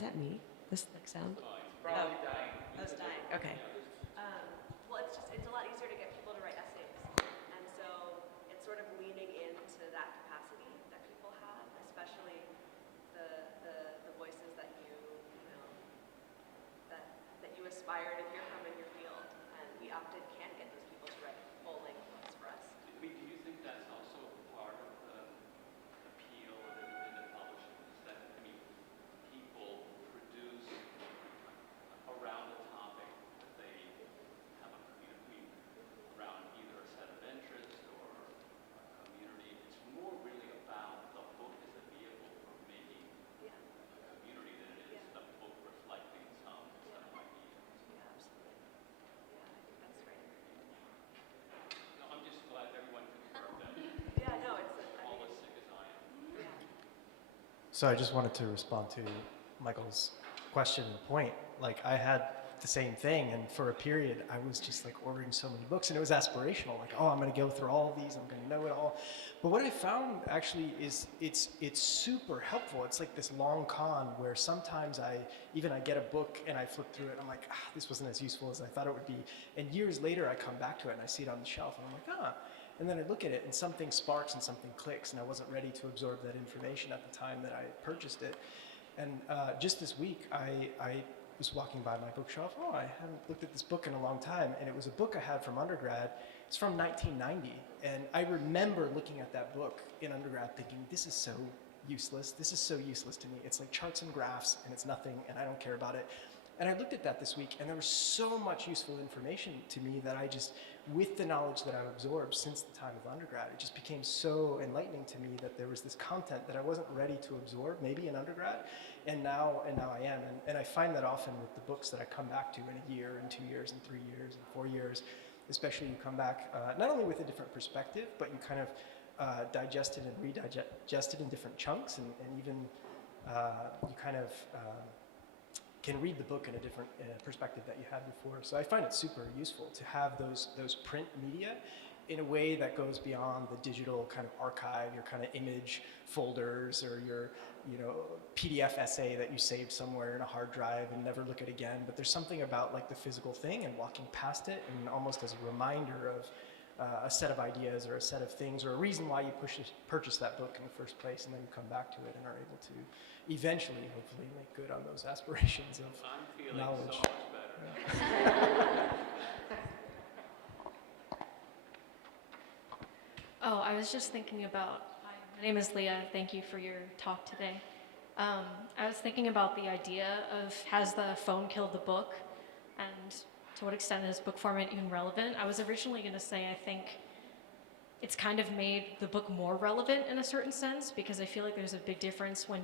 that me? This like sound? Probably dying. Oh, it's dying. Okay. Well, it's a lot easier to get people to write essays, and so it's sort of leaning into that capacity that people have, especially the voices that that you aspire to hear from in your field. And we often can't get those people to write full-length books for us. So I just wanted to respond to Michael's question and point. Like, I had the same thing, and for a period, I was just like ordering so many books, and it was aspirational. Like, oh, I'm going to go through all of these, I'm going to know it all. But what I found actually is it's super helpful. It's like this long con where sometimes I get a book and I flip through it, and I'm like, this wasn't as useful as I thought it would be. And years later, I come back to it and I see it on the shelf, and I'm like, And then I look at it and something sparks and something clicks, and I wasn't ready to absorb that information at the time that I purchased it. And just this week, I was walking by my bookshelf. Oh, I haven't looked at this book in a long time. And it was a book I had from undergrad. It's from 1990. And I remember looking at that book in undergrad thinking, this is so useless. This is so useless to me. It's like charts and graphs, and it's nothing, and I don't care about it. And I looked at that this week, and there was so much useful information to me that I just, with the knowledge that I've absorbed since the time of undergrad, it just became so enlightening to me that there was this content that I wasn't ready to absorb, maybe in undergrad, and now I am. And I find that often with the books that I come back to in a year, and 2 years, and 3 years, and 4 years, especially you come back not only with a different perspective, but you kind of digest it and redigest it in different chunks, and even you kind of can read the book in a different perspective that you had before. So I find it super useful to have those print media in a way that goes beyond the digital kind of archive, your kind of image folders, or your PDF essay that you saved somewhere in a hard drive and never look at again. But there's something about like the physical thing and walking past it, and almost as a reminder of a set of ideas or a set of things or a reason why you purchased that book in the first place, and then you come back to it and are able to eventually, hopefully, make good on those aspirations of I'm feeling knowledge. so much better. Oh, I was just thinking about, hi, my name is Leah, thank you for your talk today. I was thinking about the idea of, has the phone killed the book, and to what extent is book format even relevant? I was originally going to say I think it's kind of made the book more relevant in a certain sense, because I feel like there's a big difference when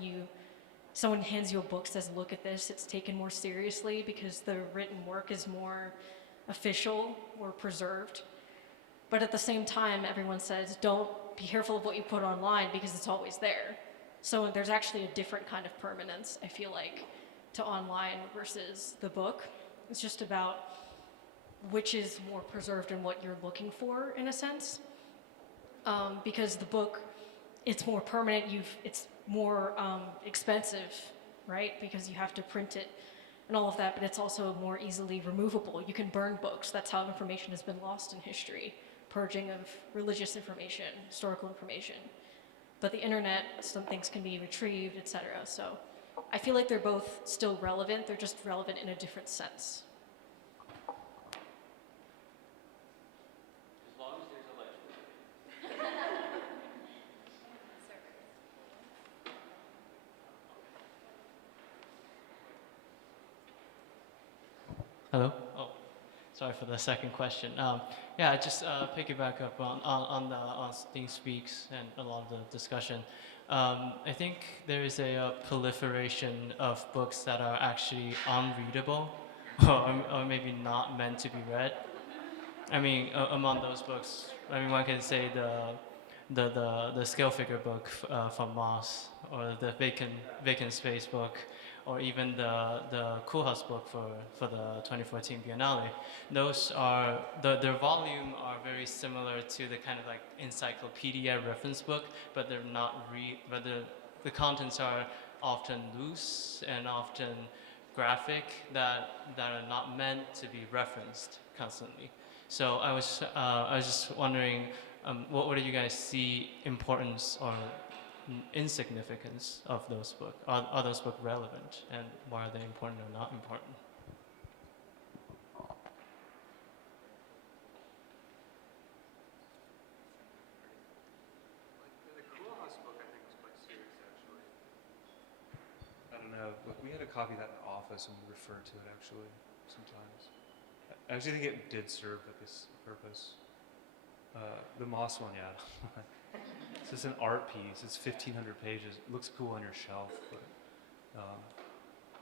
someone hands you a book, says, look at this, it's taken more seriously because the written work is more official or preserved. But at the same time, everyone says, don't be careful of what you put online because it's always there. So there's actually a different kind of permanence, I feel like, to online versus the book. It's just about which is more preserved and what you're looking for, in a sense. Because the book, it's more permanent, it's more expensive, right? Because you have to print it and all of that, but it's also more easily removable. You can burn books. That's how information has been lost in history. Purging of religious information, historical information. But the internet, some things can be retrieved, etc. So I feel like they're both still relevant. They're just relevant in a different sense. As long as there's election. Hello? Oh, sorry for the second question. Yeah, just piggyback up on Sting Speaks and a lot of the discussion. I think there is a proliferation of books that are actually unreadable or maybe not meant to be read. I mean, among those books, I mean, one can say the scale figure book from Moss, or the vacant space book, or even the Koolhaas book for the 2014 Biennale. Those are, their volume are very similar to the kind of like encyclopedia reference book, but they're not but the contents are often loose and often graphic that are not meant to be referenced constantly. So I was just wondering, what do you guys see importance or insignificance of those books? Are those books relevant, and why are they important or not important? The Koolhaas book, I think, was quite serious, actually. I don't know. Look, we had a copy of that in the office, and we referred to it, actually, sometimes. I actually think it did serve like this purpose. The Moss one, yeah. It's just an art piece. It's 1,500 pages. It looks cool on your shelf, but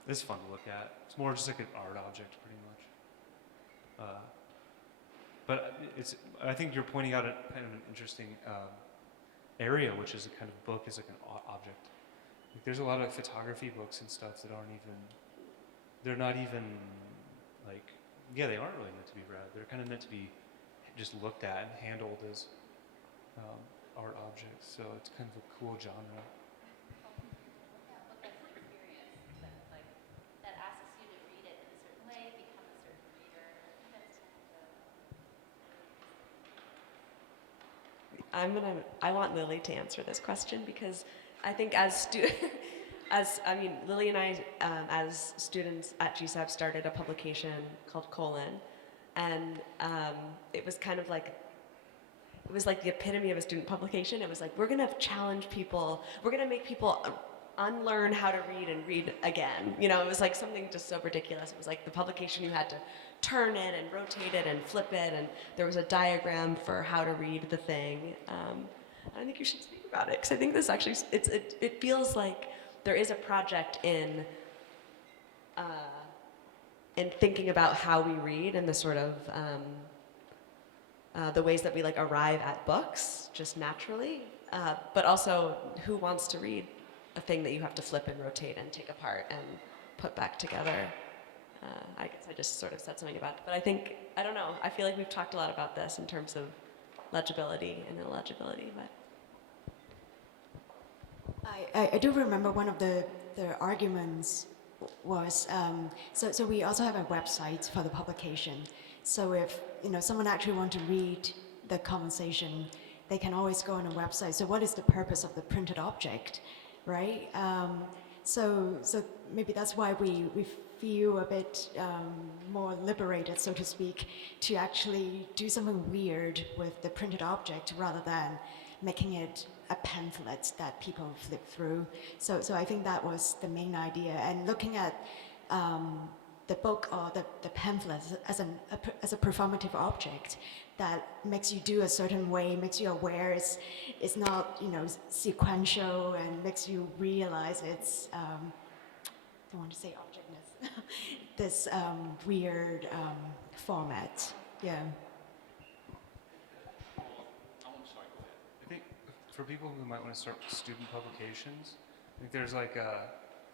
it's fun to look at. It's more just like an art object, pretty much. But I think you're pointing out a kind of an interesting area, which is a kind of book is like an object. Like, there's a lot of photography books and stuff that aren't even, they're not even like, yeah, they aren't really meant to be read. They're kind of meant to be just looked at and handled as art objects. So it's kind of a cool genre. That asks you to read it in a certain way, become a certain reader. I think that's kind of I want Lily to answer this question because I think Lily and I, as students at GSAB, started a publication called Colon, and it was kind of like, it was like the epitome of a student publication. It was like, we're gonna challenge people, we're gonna make people unlearn how to read and read again. You know, it was like something just so ridiculous. It was like the publication, you had to turn it and rotate it and flip it, and there was a diagram for how to read the thing. I think you should speak about it, because I think this actually, it feels like there is a project in thinking about how we read and the sort of the ways that we like arrive at books just naturally, but also who wants to read a thing that you have to flip and rotate and take apart and put back together. I guess I just sort of said something about it, but I think, I don't know, I feel like we've talked a lot about this in terms of legibility and illegibility, but. I do remember one of the arguments was, so we also have a website for the publication. So if someone actually want to read the conversation, they can always go on a website. So what is the purpose of the printed object, right? So maybe that's why we feel a bit more liberated, so to speak, to actually do something weird with the printed object rather than making it a pamphlet that people flip through. So I think that was the main idea. And looking at the book or the pamphlet as a performative object that makes you do a certain way, makes you aware it's not sequential, and makes you realize it's I don't want to say objectness, this weird format. Yeah. I think for people who might want to start student publications, I think there's like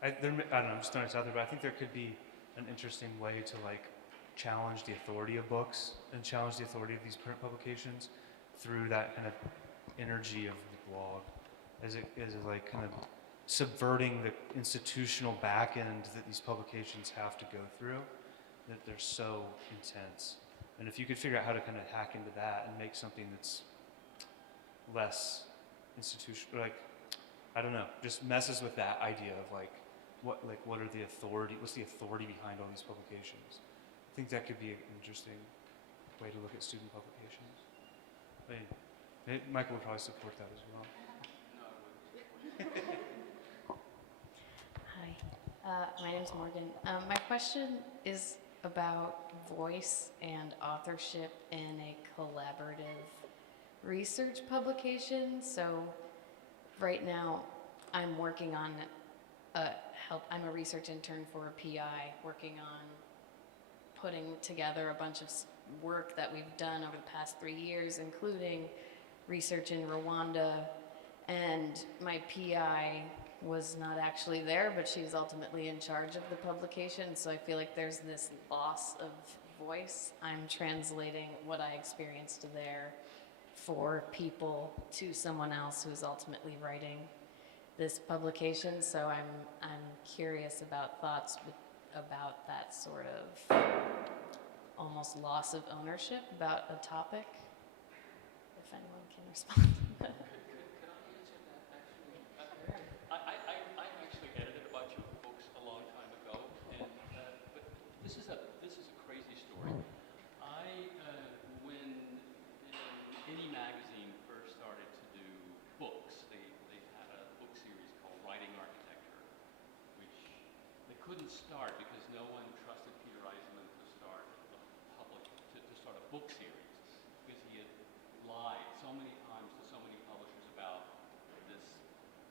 I don't know, I'm just throwing it out there, but I think there could be an interesting way to like challenge the authority of books and challenge the authority of these print publications through that kind of energy of the blog, as it like kind of subverting the institutional back end that these publications have to go through, that they're so intense. And if you could figure out how to kind of hack into that and make something that's less institutional, like, I don't know, just messes with that idea of like what are the authority, what's the authority behind all these publications? I think that could be an interesting way to look at student publications. I mean, Michael would probably support that as well. Hi, my name's Morgan. My question is about voice and authorship in a collaborative research publication. So right now I'm working on I'm a research intern for a PI working on putting together a bunch of work that we've done over the past 3 years, including research in Rwanda. And my PI was not actually there, but she was ultimately in charge of the publication. So I feel like there's this loss of voice. I'm translating what I experienced there for people to someone else who's ultimately writing this publication. So I'm curious about thoughts about that sort of almost loss of ownership about a topic, if anyone can respond. I actually edited a bunch of books a long time ago, and but this is a crazy story. When any magazine first started to do books, they had a book series called Writing Architecture, which they couldn't start because no one trusted Peter Eisenman to start a book series, because he had lied so many times to so many publishers about this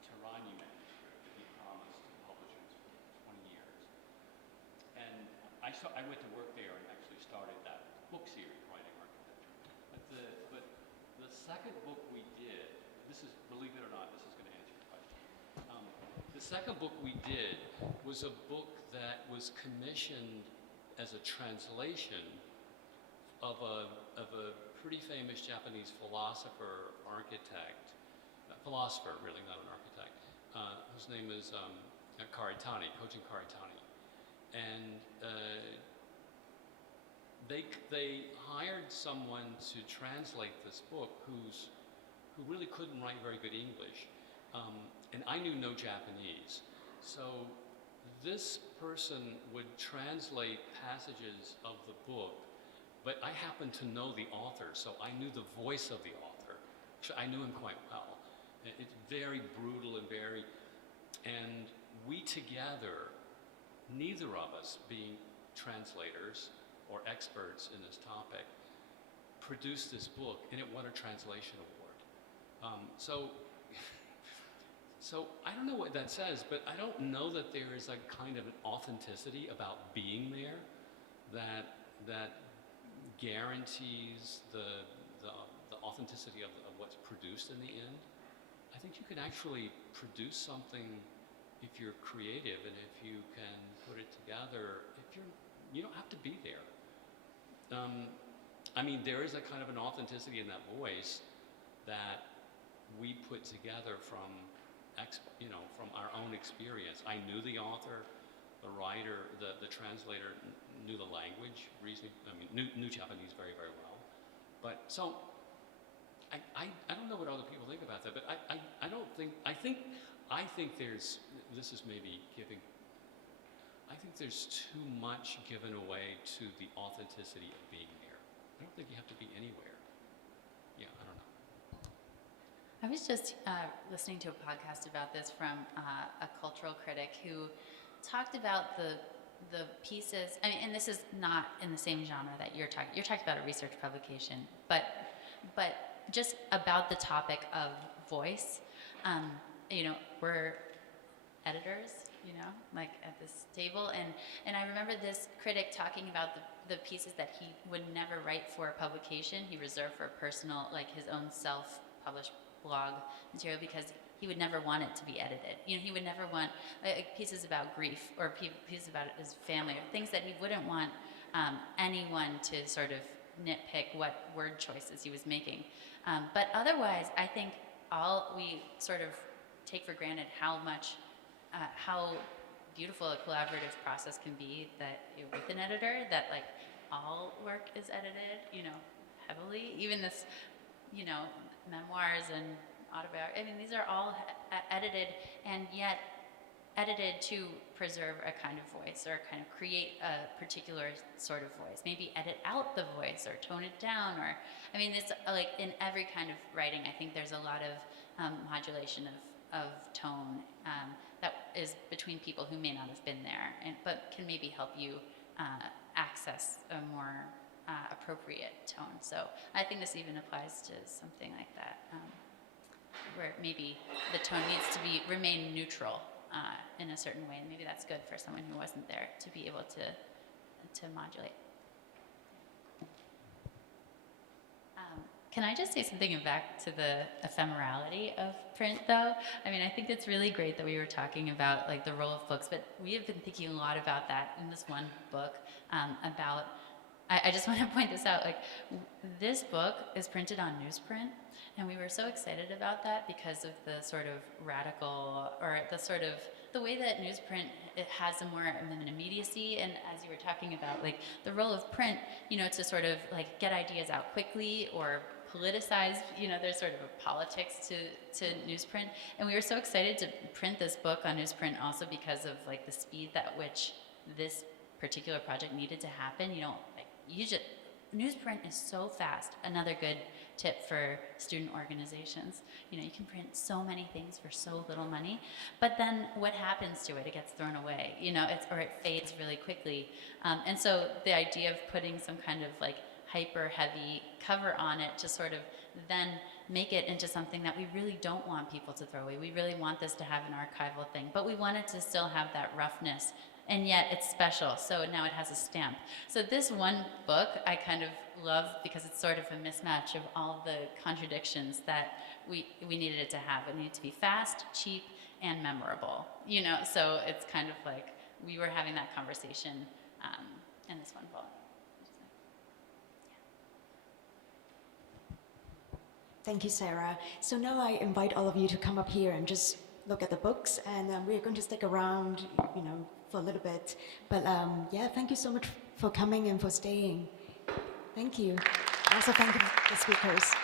Tirani manuscript that he promised publishers for 20 years. And I went to work there and actually started that book series, Writing Architecture. But the second book we did, this is, believe it or not, this is going to answer your question. The second book we did was a book that was commissioned as a translation of a pretty famous Japanese philosopher, architect, philosopher really, not an architect, whose name is Karitani, Kojin Karitani. And they hired someone to translate this book who really couldn't write very good English. And I knew no Japanese. So this person would translate passages of the book, but I happened to know the author, so I knew the voice of the author. I knew him quite well. It's very brutal and we together, neither of us being translators or experts in this topic, produced this book, and it won a translation award. So I don't know what that says, but I don't know that there is a kind of an authenticity about being there that guarantees the authenticity of what's produced in the end. I think you can actually produce something if you're creative and if you can put it together. You don't have to be there. I mean, there is a kind of an authenticity in that voice that we put together from our own experience. I knew the author, the writer, the translator knew the language, knew Japanese very, very well. But so, I don't know what other people think about that, but I think there's, this is maybe giving, I think there's too much given away to the authenticity of being there. I don't think you have to be anywhere. Yeah, I don't know. I was just listening to a podcast about this from a cultural critic who talked about the pieces. I mean, and this is not in the same genre that you're talking. You're talking about a research publication, but just about the topic of voice. We're editors, like at this table, and I remember this critic talking about the pieces that he would never write for a publication. He reserved for a personal, like his own self-published blog material, because he would never want it to be edited. He would never want pieces about grief or pieces about his family, or things that he wouldn't want anyone to sort of nitpick what word choices he was making. But otherwise, I think we sort of take for granted how beautiful a collaborative process can be that with an editor, that like all work is edited, heavily. Even this, memoirs and autobiography, I mean, these are all edited, and yet edited to preserve a kind of voice or kind of create a particular sort of voice. Maybe edit out the voice or tone it down, or, I mean, it's like in every kind of writing, I think there's a lot of modulation of tone that is between people who may not have been there, but can maybe help you access a more appropriate tone. So I think this even applies to something like that, where maybe the tone needs to remain neutral in a certain way, and maybe that's good for someone who wasn't there to be able to modulate. Can I just say something back to the ephemerality of print, though? I mean, I think it's really great that we were talking about like the role of books, but we have been thinking a lot about that in this one book. I just want to point this out. Like, this book is printed on newsprint, and we were so excited about that because of the sort of radical, or the way that newsprint, it has a more of an immediacy, and as you were talking about, like the role of print, to sort of like get ideas out quickly or politicize, there's sort of a politics to newsprint, and we were so excited to print this book on newsprint also because of like the speed at which this particular project needed to happen. Newsprint is so fast. Another good tip for student organizations. You can print so many things for so little money, but then what happens to it? It gets thrown away, or it fades really quickly. And so the idea of putting some kind of like hyper heavy cover on it to sort of then make it into something that we really don't want people to throw away. We really want this to have an archival thing, but we want it to still have that roughness, and yet it's special, so now it has a stamp. So this one book I kind of love because it's sort of a mismatch of all of the contradictions that we needed it to have. It needed to be fast, cheap, and memorable. You know, so it's kind of like we were having that conversation in this one fall. Thank you, Sarah. So now I invite all of you to come up here and just look at the books, and we're going to stick around, you know, for a little bit. But yeah, thank you so much for coming and for staying. Thank you. Also, thank you to the speakers.